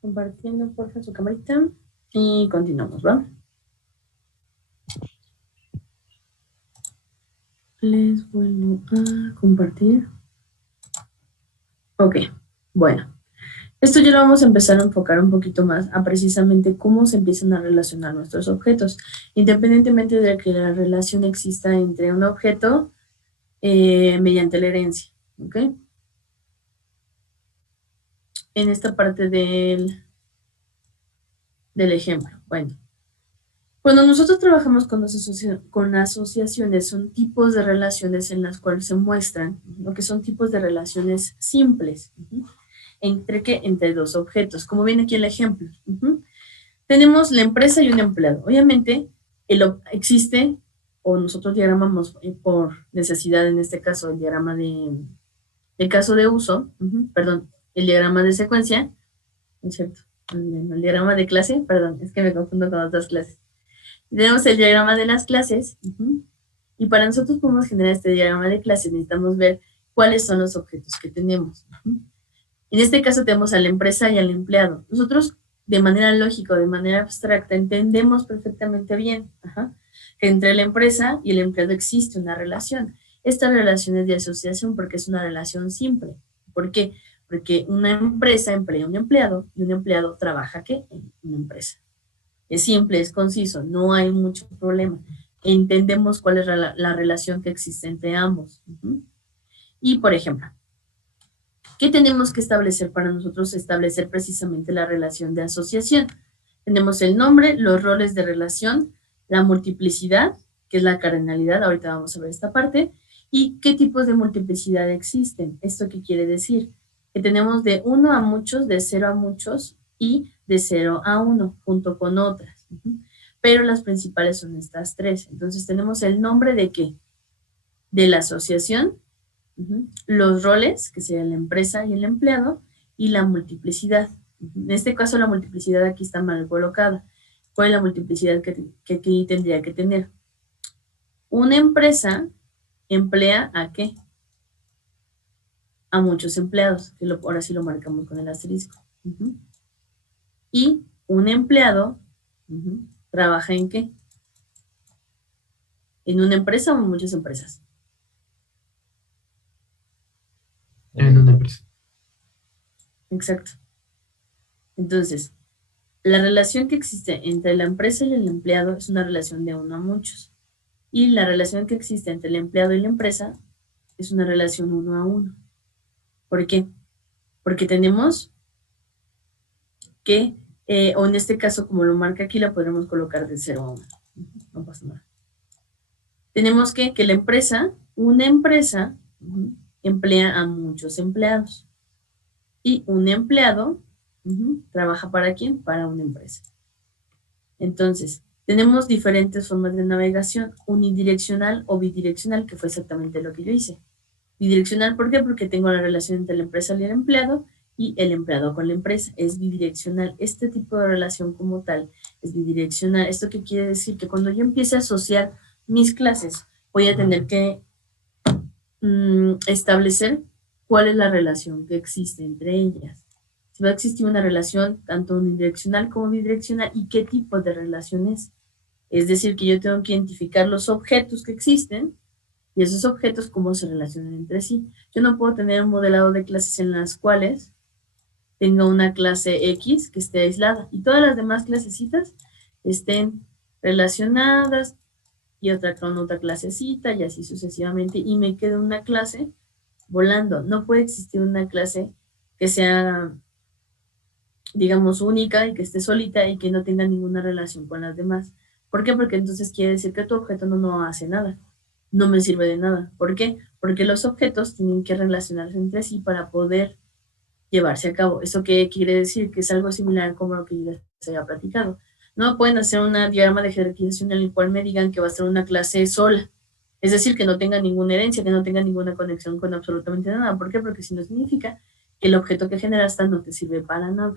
compartiendo, por favor, su camarita. Y continuamos, ¿va? Les vuelvo a compartir. Ok, bueno. Esto ya lo vamos a empezar a enfocar un poquito más a precisamente cómo se empiezan a relacionar nuestros objetos, independientemente de que la relación exista entre un objeto mediante la herencia, ¿ok? En esta parte del ejemplo. Bueno, cuando nosotros trabajamos con asociaciones, son tipos de relaciones en las cuales se muestran lo que son tipos de relaciones simples. Entre dos objetos, como viene aquí el ejemplo. Tenemos la empresa y un empleado. Obviamente, existe, o nosotros diagramamos por necesidad, en este caso, el diagrama de caso de uso, perdón, el diagrama de secuencia, ¿no es cierto? El diagrama de clase, perdón, es que me confundo con otras clases. Tenemos el diagrama de las clases, y para nosotros podemos generar este diagrama de clases, necesitamos ver cuáles son los objetos que tenemos. En este caso tenemos a la empresa y al empleado. Nosotros, de manera lógica o de manera abstracta, entendemos perfectamente bien que entre la empresa y el empleado existe una relación. Esta relación es de asociación porque es una relación simple. ¿Por qué? Porque una empresa emplea a un empleado y un empleado trabaja ¿qué? En una empresa. Es simple, es conciso, no hay mucho problema. Entendemos cuál es la relación que existe entre ambos. Y, por ejemplo, ¿qué tenemos que establecer para nosotros establecer precisamente la relación de asociación? Tenemos el nombre, los roles de relación, la multiplicidad, que es la cardinalidad, ahorita vamos a ver esta parte, y qué tipos de multiplicidad existen. ¿Esto qué quiere decir? Que tenemos de 1 a muchos, de 0 a muchos y de 0 a 1, junto con otras. Pero las principales son estas tres. Entonces tenemos el nombre de ¿qué? De la asociación, los roles, que serían la empresa y el empleado, y la multiplicidad. En este caso, la multiplicidad aquí está mal colocada. ¿Cuál es la multiplicidad que aquí tendría que tener? Una empresa emplea ¿a qué? A muchos empleados, que ahora sí lo marcamos con el asterisco. Y un empleado trabaja ¿en qué? ¿En una empresa o en muchas empresas? En una empresa. Exacto. Entonces, la relación que existe entre la empresa y el empleado es una relación de 1 a muchos. Y la relación que existe entre el empleado y la empresa es una relación 1 a 1. ¿Por qué? Porque tenemos que, o en este caso, como lo marca aquí, la podremos colocar de 0 a 1. No pasa nada. Tenemos que la empresa, una empresa, emplea a muchos empleados. Y un empleado trabaja ¿para quién? Para una empresa. Entonces, tenemos diferentes formas de navegación, unidireccional o bidireccional, que fue exactamente lo que yo hice. Bidireccional, ¿por qué? Porque tengo la relación entre la empresa y el empleado y el empleado con la empresa. Es bidireccional. Este tipo de relación como tal es bidireccional. ¿Esto qué quiere decir? Que cuando yo empiece a asociar mis clases, voy a tener que establecer cuál es la relación que existe entre ellas. Si va a existir una relación tanto unidireccional como bidireccional y qué tipo de relación es. Es decir, que yo tengo que identificar los objetos que existen y esos objetos cómo se relacionan entre sí. Yo no puedo tener un modelado de clases en las cuales tenga una clase X que esté aislada y todas las demás clasecitas estén relacionadas y otra con otra clasecita y así sucesivamente y me queda una clase volando. No puede existir una clase que sea, digamos, única y que esté solita y que no tenga ninguna relación con las demás. ¿Por qué? Porque entonces quiere decir que tu objeto no hace nada. No me sirve de nada. ¿Por qué? Porque los objetos tienen que relacionarse entre sí para poder llevarse a cabo. ¿Eso qué quiere decir? Que es algo similar como lo que ya se había platicado. No pueden hacer un diagrama de jerarquización en el cual me digan que va a ser una clase sola. Es decir, que no tenga ninguna herencia, que no tenga ninguna conexión con absolutamente nada. ¿Por qué? Porque si no significa que el objeto que generaste no te sirve para nada.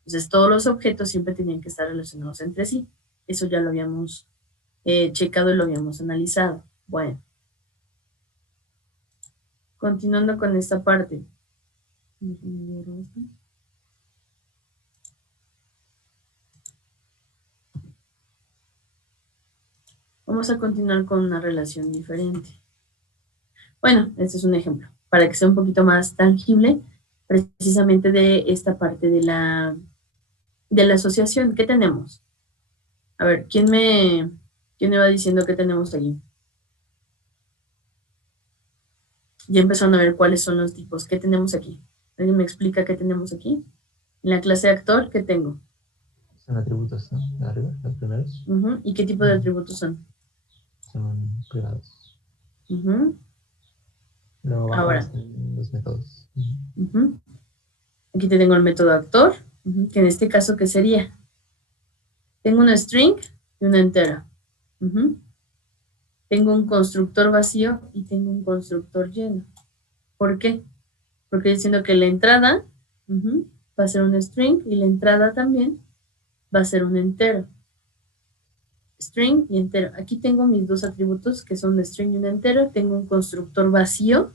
Entonces, todos los objetos siempre tienen que estar relacionados entre sí. Eso ya lo habíamos checado y lo habíamos analizado. Bueno, continuando con esta parte. Vamos a continuar con una relación diferente. Bueno, este es un ejemplo, para que sea un poquito más tangible, precisamente de esta parte de la asociación. ¿Qué tenemos? A ver, ¿quién me va diciendo qué tenemos aquí? Ya empezaron a ver cuáles son los tipos. ¿Qué tenemos aquí? ¿Alguien me explica qué tenemos aquí? En la clase de actor, ¿qué tengo? Son atributos, ¿no? De arriba, los primeros. ¿Y qué tipo de atributos son? Son privados. Luego abajo Ahora. están los métodos. Aquí te tengo el método actor, que en este caso, ¿qué sería? Tengo una string y una entera. Tengo un constructor vacío y tengo un constructor lleno. ¿Por qué? Porque diciendo que la entrada va a ser un string y la entrada también va a ser un entero. String y entero. Aquí tengo mis dos atributos que son un string y un entero. Tengo un constructor vacío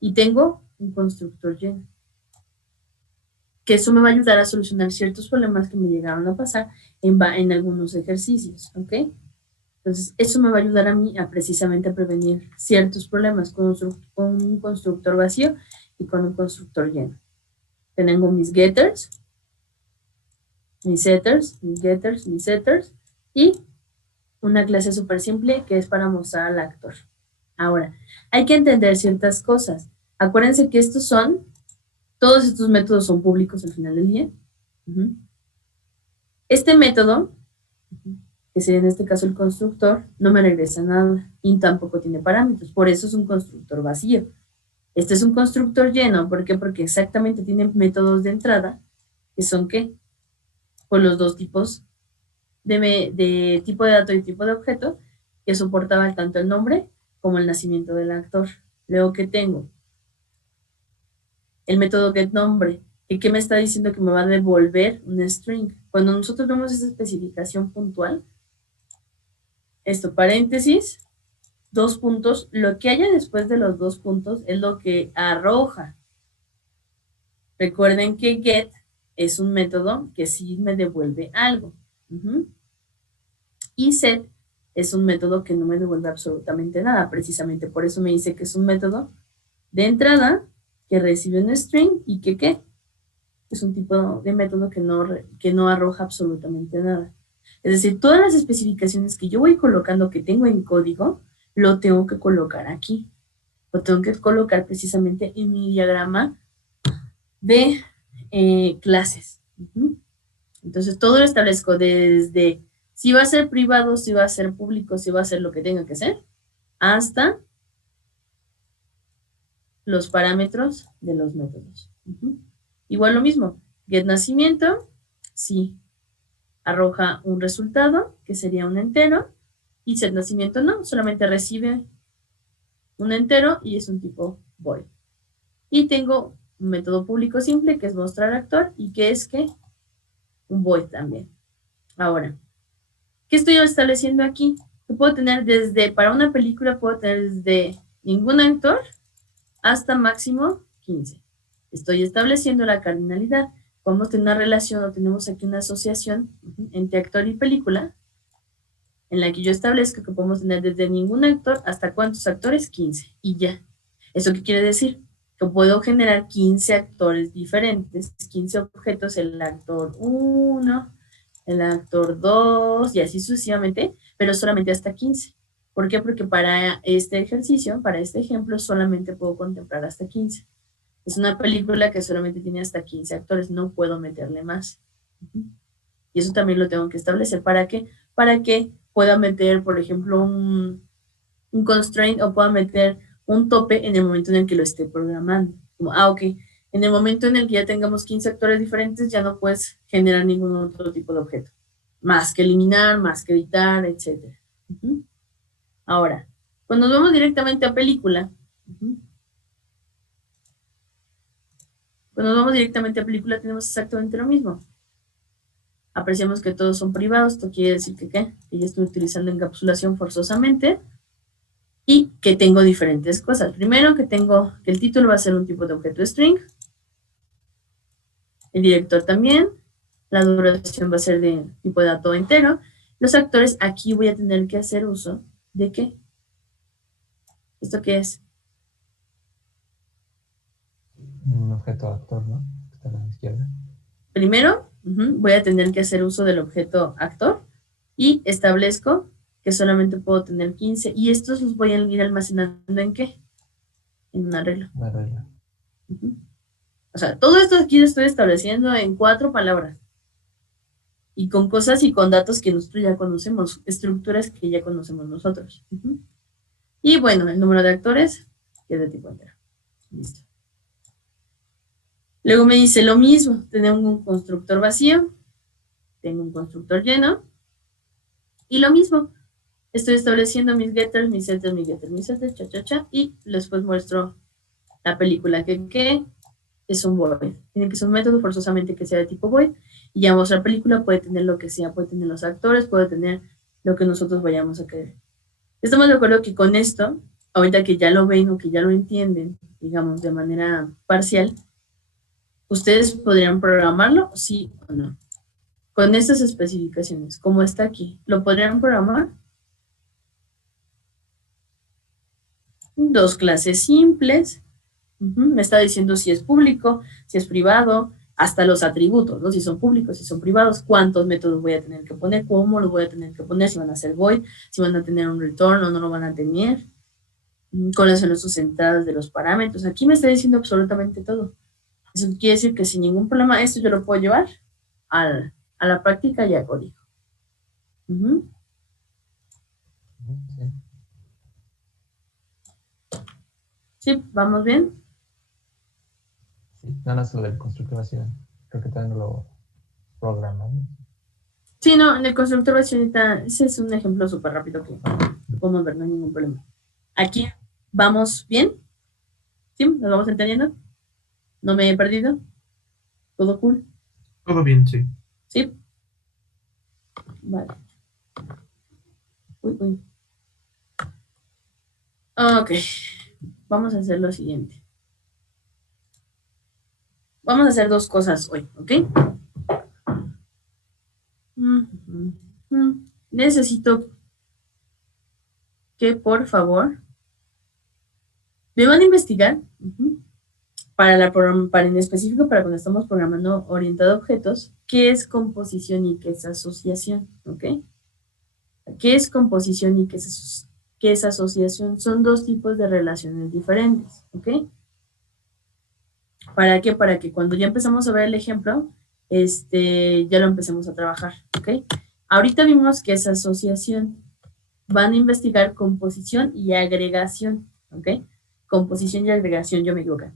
y tengo un constructor lleno. Que eso me va a ayudar a solucionar ciertos problemas que me llegaron a pasar en algunos ejercicios, ¿ok? Entonces, eso me va a ayudar a mí a precisamente a prevenir ciertos problemas con un constructor vacío y con un constructor lleno. Tengo mis getters, mis setters, mis getters, mis setters y una clase súper simple que es para mostrar al actor. Ahora, hay que entender ciertas cosas. Acuérdense que todos estos métodos son públicos al final del día. Este método, que sería en este caso el constructor, no me regresa nada y tampoco tiene parámetros. Por eso es un constructor vacío. Este es un constructor lleno. ¿Por qué? Porque exactamente tiene métodos de entrada que son ¿qué? Pues los dos tipos de tipo de dato y tipo de objeto que soportaban tanto el nombre como el nacimiento del actor. Luego, ¿qué tengo? El método getNombre, que me está diciendo que me va a devolver un string. Cuando nosotros vemos esa especificación puntual, esto, paréntesis, 2 puntos, lo que haya después de los 2 puntos es lo que arroja. Recuerden que get es un método que sí me devuelve algo. Y set es un método que no me devuelve absolutamente nada. Precisamente por eso me dice que es un método de entrada que recibe un string y que ¿qué? Es un tipo de método que no arroja absolutamente nada. Es decir, todas las especificaciones que yo voy colocando que tengo en código, lo tengo que colocar aquí. Lo tengo que colocar precisamente en mi diagrama de clases. Entonces, todo lo establezco desde si va a ser privado, si va a ser público, si va a ser lo que tenga que ser, hasta los parámetros de los métodos. Igual lo mismo, getNacimiento, sí, arroja un resultado, que sería un entero, y setNacimiento no, solamente recibe un entero y es un tipo void. Y tengo un método público simple, que es mostrar actor, y que es que un void también. Ahora, ¿qué estoy estableciendo aquí? Que puedo tener para una película puedo tener desde ningún actor hasta máximo 15. Estoy estableciendo la cardinalidad. Podemos tener una relación o tenemos aquí una asociación entre actor y película en la que yo establezco que podemos tener desde ningún actor hasta ¿cuántos actores? 15. Y ya. ¿Eso qué quiere decir? Que puedo generar 15 actores diferentes, 15 objetos, el actor 1, el actor 2 y así sucesivamente, pero solamente hasta 15. ¿Por qué? Porque para este ejercicio, para este ejemplo, solamente puedo contemplar hasta 15. Es una película que solamente tiene hasta 15 actores, no puedo meterle más. Y eso también lo tengo que establecer. ¿Para qué? Para que pueda meter, por ejemplo, un constraint o pueda meter un tope en el momento en el que lo esté programando. Como, ok, en el momento en el que ya tengamos 15 actores diferentes, ya no puedes generar ningún otro tipo de objeto. Más que eliminar, más que editar, etc. Ahora, cuando nos vamos directamente a película, tenemos exactamente lo mismo. Apreciamos que todos son privados, esto quiere decir que ya estoy utilizando encapsulación forzosamente y que tengo diferentes cosas. Primero que el título va a ser un tipo de objeto string, el director también, la duración va a ser de tipo de dato entero. Los actores, aquí voy a tener que hacer uso de ¿qué? ¿Esto qué es? Un objeto actor, ¿no? Está a la izquierda. Primero, voy a tener que hacer uso del objeto actor y establezco que solamente puedo tener 15 y estos los voy a ir almacenando ¿en qué? En una regla. Una regla. O sea, todo esto aquí lo estoy estableciendo en 4 palabras y con cosas y con datos que nosotros ya conocemos, estructuras que ya conocemos nosotros. Y bueno, el número de actores que es de tipo entero. Listo. Luego me dice lo mismo, tenemos un constructor vacío, tengo un constructor lleno, y lo mismo, estoy estableciendo mis getters, mis setters, mis getters, mis setters, cha, cha, cha, y después muestro la película que es un void. Tiene que ser un método forzosamente que sea de tipo void, y ya nuestra película puede tener lo que sea, puede tener los actores, puede tener lo que nosotros vayamos a querer. Estamos de acuerdo que con esto, ahorita que ya lo ven o que ya lo entienden, digamos, de manera parcial, ustedes podrían programarlo, sí o no. Con estas especificaciones, como está aquí, ¿lo podrían programar? 2 clases simples. Me está diciendo si es público, si es privado, hasta los atributos, ¿no? Si son públicos, si son privados, cuántos métodos voy a tener que poner, cómo los voy a tener que poner, si van a ser void, si van a tener un return o no lo van a tener, cuáles son sus entradas de los parámetros. Aquí me está diciendo absolutamente todo. Eso quiere decir que sin ningún problema esto yo lo puedo llevar a la práctica y a código. Sí. Sí, ¿vamos bien? Sí, nada más lo del constructor vacío. Creo que también lo programamos. Sí, no, en el constructor versionita, ese es un ejemplo súper rápido que podemos ver, no hay ningún problema. Aquí, ¿vamos bien? ¿Sí? ¿Nos vamos entendiendo? ¿No me he perdido? ¿Todo cool? Todo bien, sí. ¿Sí? Vale. Uy, uy. Ok, vamos a hacer lo siguiente. Vamos a hacer 2 cosas hoy, ¿ok? Necesito que, por favor, me van a investigar para en específico, para cuando estamos programando orientado a objetos, qué es composición y qué es asociación, ¿ok? ¿Qué es composición y qué es asociación? Son 2 tipos de relaciones diferentes, ¿ok? ¿Para qué? Para que cuando ya empezamos a ver el ejemplo, ya lo empecemos a trabajar, ¿ok? Ahorita vimos que es asociación. Van a investigar composición y agregación, ¿ok? Composición y agregación, yo me equivoqué.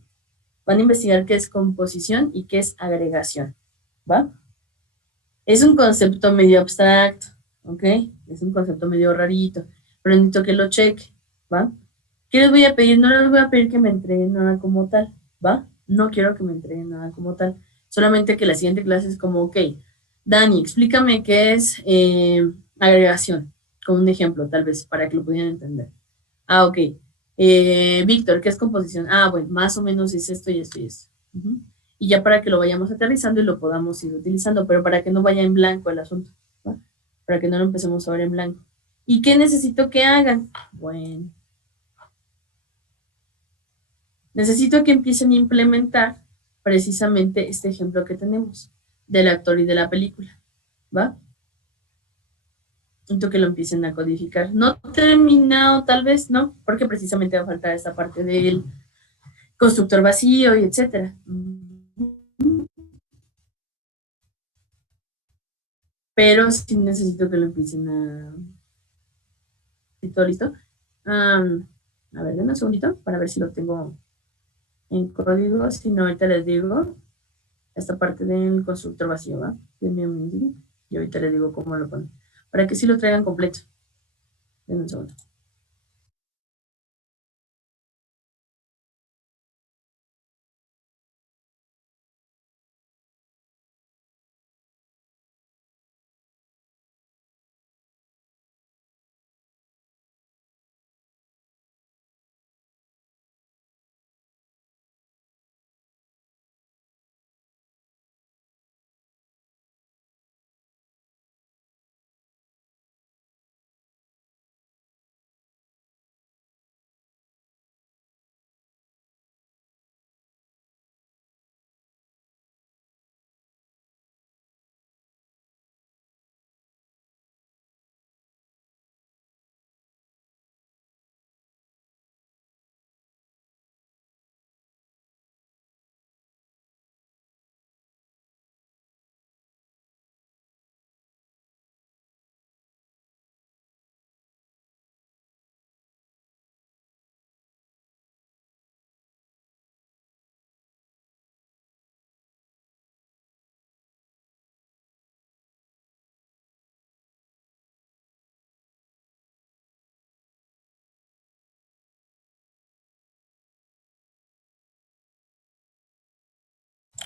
Van a investigar qué es composición y qué es agregación, ¿va? Es un concepto medio abstracto, ¿ok? Es un concepto medio rarito, pero necesito que lo cheque, ¿va? ¿Qué les voy a pedir? No les voy a pedir que me entreguen nada como tal, ¿va? No quiero que me entreguen nada como tal. Solamente que la siguiente clase es como, ok, Dani, explícame qué es agregación, con un ejemplo, tal vez, para que lo pudieran entender. Ah, ok. Víctor, ¿qué es composición? Ah, bueno, más o menos es esto y esto y esto. Y ya para que lo vayamos aterrizando y lo podamos ir utilizando, pero para que no vaya en blanco el asunto, ¿va? Para que no lo empecemos a ver en blanco. ¿Y qué necesito que hagan? Bueno, necesito que empiecen a implementar precisamente este ejemplo que tenemos del actor y de la película, ¿va? Necesito que lo empiecen a codificar. No terminado, tal vez, ¿no? Porque precisamente va a faltar esta parte del constructor vacío y etcétera. Pero sí necesito que lo empiecen a... ¿Todo listo? A ver, denme un segundito para ver si lo tengo en código. Si no, ahorita les digo esta parte del constructor vacío, ¿va? Denme un minutito y ahorita les digo cómo lo ponen. Para que sí lo traigan completo. Denme un segundo.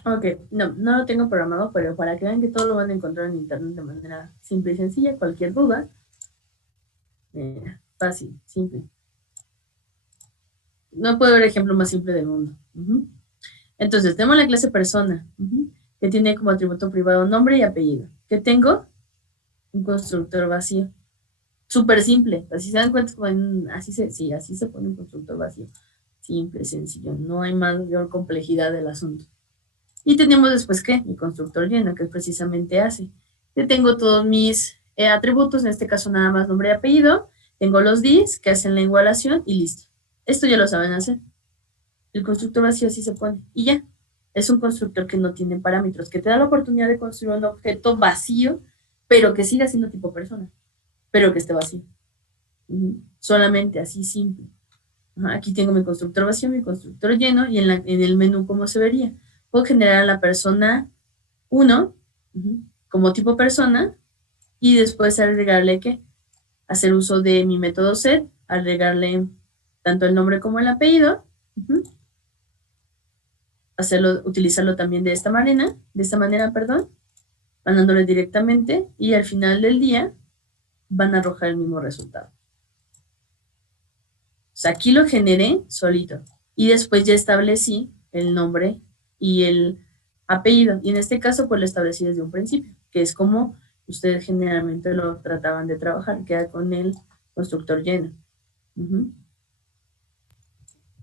Ok, no lo tengo programado, pero para que vean que todo lo van a encontrar en internet de manera simple y sencilla, cualquier duda, fácil, simple. No puedo ver ejemplo más simple del mundo. Entonces, tenemos la clase persona, que tiene como atributo privado nombre y apellido. ¿Qué tengo? Un constructor vacío. Súper simple. Así se dan cuenta, así se pone un constructor vacío. Simple, sencillo. No hay mayor complejidad del asunto. Y tenemos después, ¿qué? Mi constructor lleno, que precisamente hace. Yo tengo todos mis atributos, en este caso nada más nombre y apellido. Tengo los dis que hacen la igualación y listo. Esto ya lo saben hacer. El constructor vacío así se pone. Y ya. Es un constructor que no tiene parámetros, que te da la oportunidad de construir un objeto vacío, pero que siga siendo tipo persona, pero que esté vacío. Solamente así simple. Aquí tengo mi constructor vacío, mi constructor lleno, y en el menú, ¿cómo se vería? Puedo generar a la persona 1 como tipo persona y después agregarle ¿qué? Hacer uso de mi método set, agregarle tanto el nombre como el apellido, utilizarlo también de esta manera, mandándole directamente y al final del día van a arrojar el mismo resultado. O sea, aquí lo generé solito y después ya establecí el nombre y el apellido. Y en este caso, pues lo establecí desde un principio, que es como ustedes generalmente lo trataban de trabajar, queda con el constructor lleno. Entonces,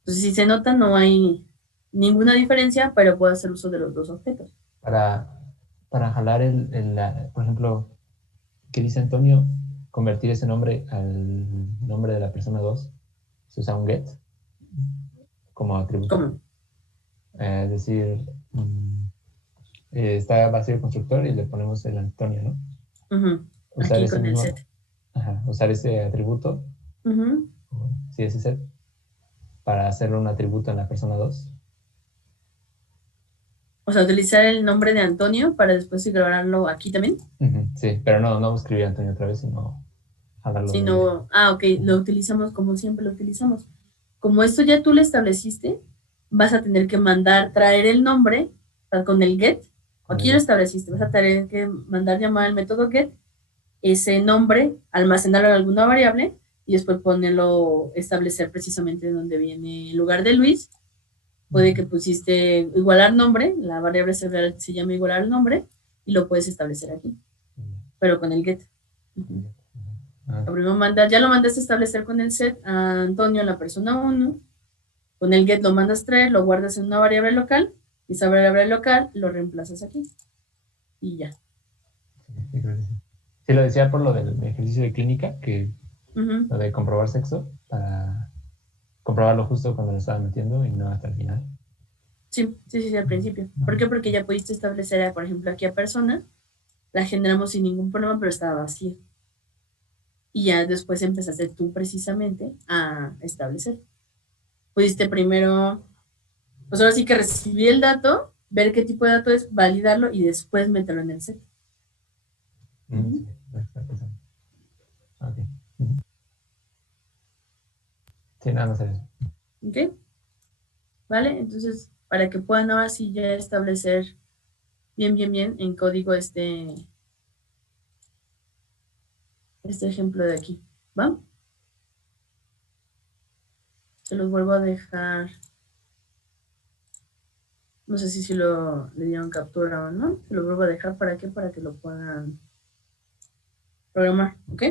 si se nota, no hay ninguna diferencia, pero puedo hacer uso de los dos objetos. Para jalar por ejemplo, que dice Antonio, convertir ese nombre al nombre de la persona 2, se usa un get como atributo. ¿Cómo? Es decir, está vacío el constructor y le ponemos el Antonio, ¿no? Usar Aquí ese con mismo, el set. usar ese atributo, sí, ese set, para hacerle un atributo en la persona 2. O sea, utilizar el nombre de Antonio para después grabarlo aquí también. Sí, pero no escribir Antonio otra vez, sino jalarlo. Sino, ok, lo utilizamos como siempre lo utilizamos. Como esto ya tú lo estableciste, vas a tener que traer el nombre con el get. Aquí lo estableciste, vas a tener que mandar llamar al método get, ese nombre, almacenarlo en alguna variable y después ponerlo, establecer precisamente donde viene el lugar de Luis. Puede que pusiste igualar nombre, la variable se llama igualar nombre y lo puedes establecer aquí, pero con el get. Primero ya lo mandaste a establecer con el set a Antonio, la persona 1. Con el get lo mandas traer, lo guardas en una variable local y esa variable local lo reemplazas aquí. Y ya. Sí, lo decía por lo del ejercicio de clínica, que lo de comprobar sexo, para comprobarlo justo cuando lo estaba metiendo y no hasta el final. Sí, al principio. ¿Por qué? Porque ya pudiste establecer, por ejemplo, aquí a persona, la generamos sin ningún problema, pero estaba vacía. Y ya después empezaste tú precisamente a establecer. Pudiste primero, pues ahora sí que recibir el dato, ver qué tipo de dato es, validarlo y después meterlo en el set. Sí, okay. Sí, nada más eso. ¿Ok? ¿Vale? Entonces, para que puedan ahora sí ya establecer bien en código este ejemplo de aquí. ¿Va? Se los vuelvo a dejar. No sé si le dieron captura o no. Se los vuelvo a dejar. ¿Para qué? Para que lo puedan programar. ¿Ok?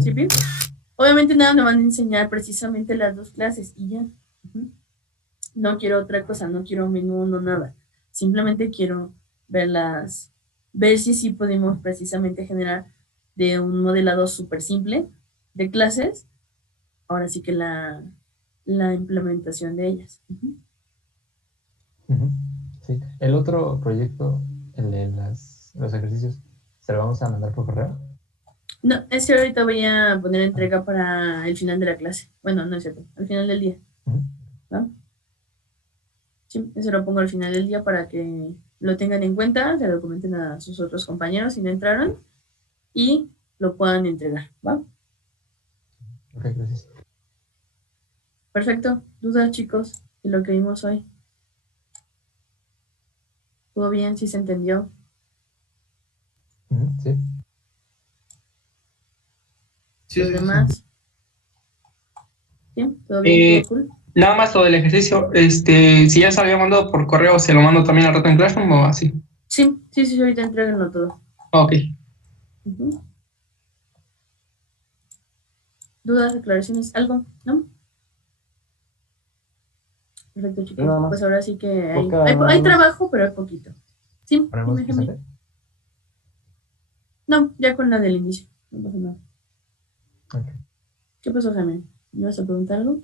¿Sí, bien? Obviamente nada me van a enseñar precisamente las dos clases y ya. No quiero otra cosa, no quiero menú, no nada. Simplemente quiero ver si sí podemos precisamente generar de un modelado súper simple de clases, ahora sí que la implementación de ellas. Sí. El otro proyecto, el de los ejercicios, ¿se lo vamos a mandar por correo? No, ese ahorita voy a poner entrega para el final de la clase. Bueno, no es cierto, al final del día. ¿No? Sí, eso lo pongo al final del día para que lo tengan en cuenta, se lo comenten a sus otros compañeros si no entraron y lo puedan entregar, ¿va? Ok, gracias. Perfecto. ¿Dudas, chicos? de lo que vimos hoy? ¿Todo bien? ¿Sí se entendió? Sí. Sí, ¿Los sí, sí. demás? ¿Sí? ¿Todo bien? ¿Todo cool? Nada más lo del ejercicio, si ya se había mandado por correo, ¿se lo mando también al rato en Classroom o así? Sí, sí, sí, ahorita entréguenlo todo. Ok. Ujú. ¿Dudas, aclaraciones, algo? ¿No? Perfecto, chicos. Nada más. Pues ahora sí que hay Poca, nada más. trabajo, pero hay poquito. Sí, ¿Ponemos dime, Jaime. presente? No, ya con la del inicio. No pasa nada. Ok. ¿Qué pasó, Jaime? ¿Me vas a preguntar algo?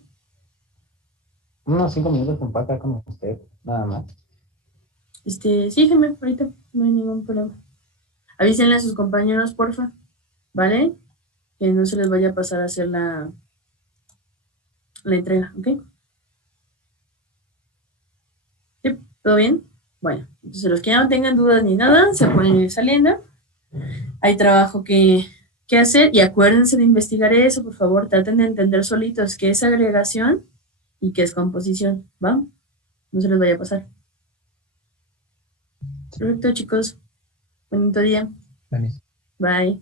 Unos 5 minutos con Paca con usted, nada más. Sí, Jaime, ahorita no hay ningún problema. Avísenle a sus compañeros, porfa, ¿vale? Que no se les vaya a pasar a hacer la entrega, ¿ok? ¿Sí? ¿Todo bien? Bueno, entonces los que ya no tengan dudas ni nada, se pueden ir saliendo. Hay trabajo que hacer y acuérdense de investigar eso, por favor, traten de entender solitos qué es agregación y qué es composición, ¿va? No se les vaya a pasar. Perfecto, chicos. Bonito día. Denis. Bye.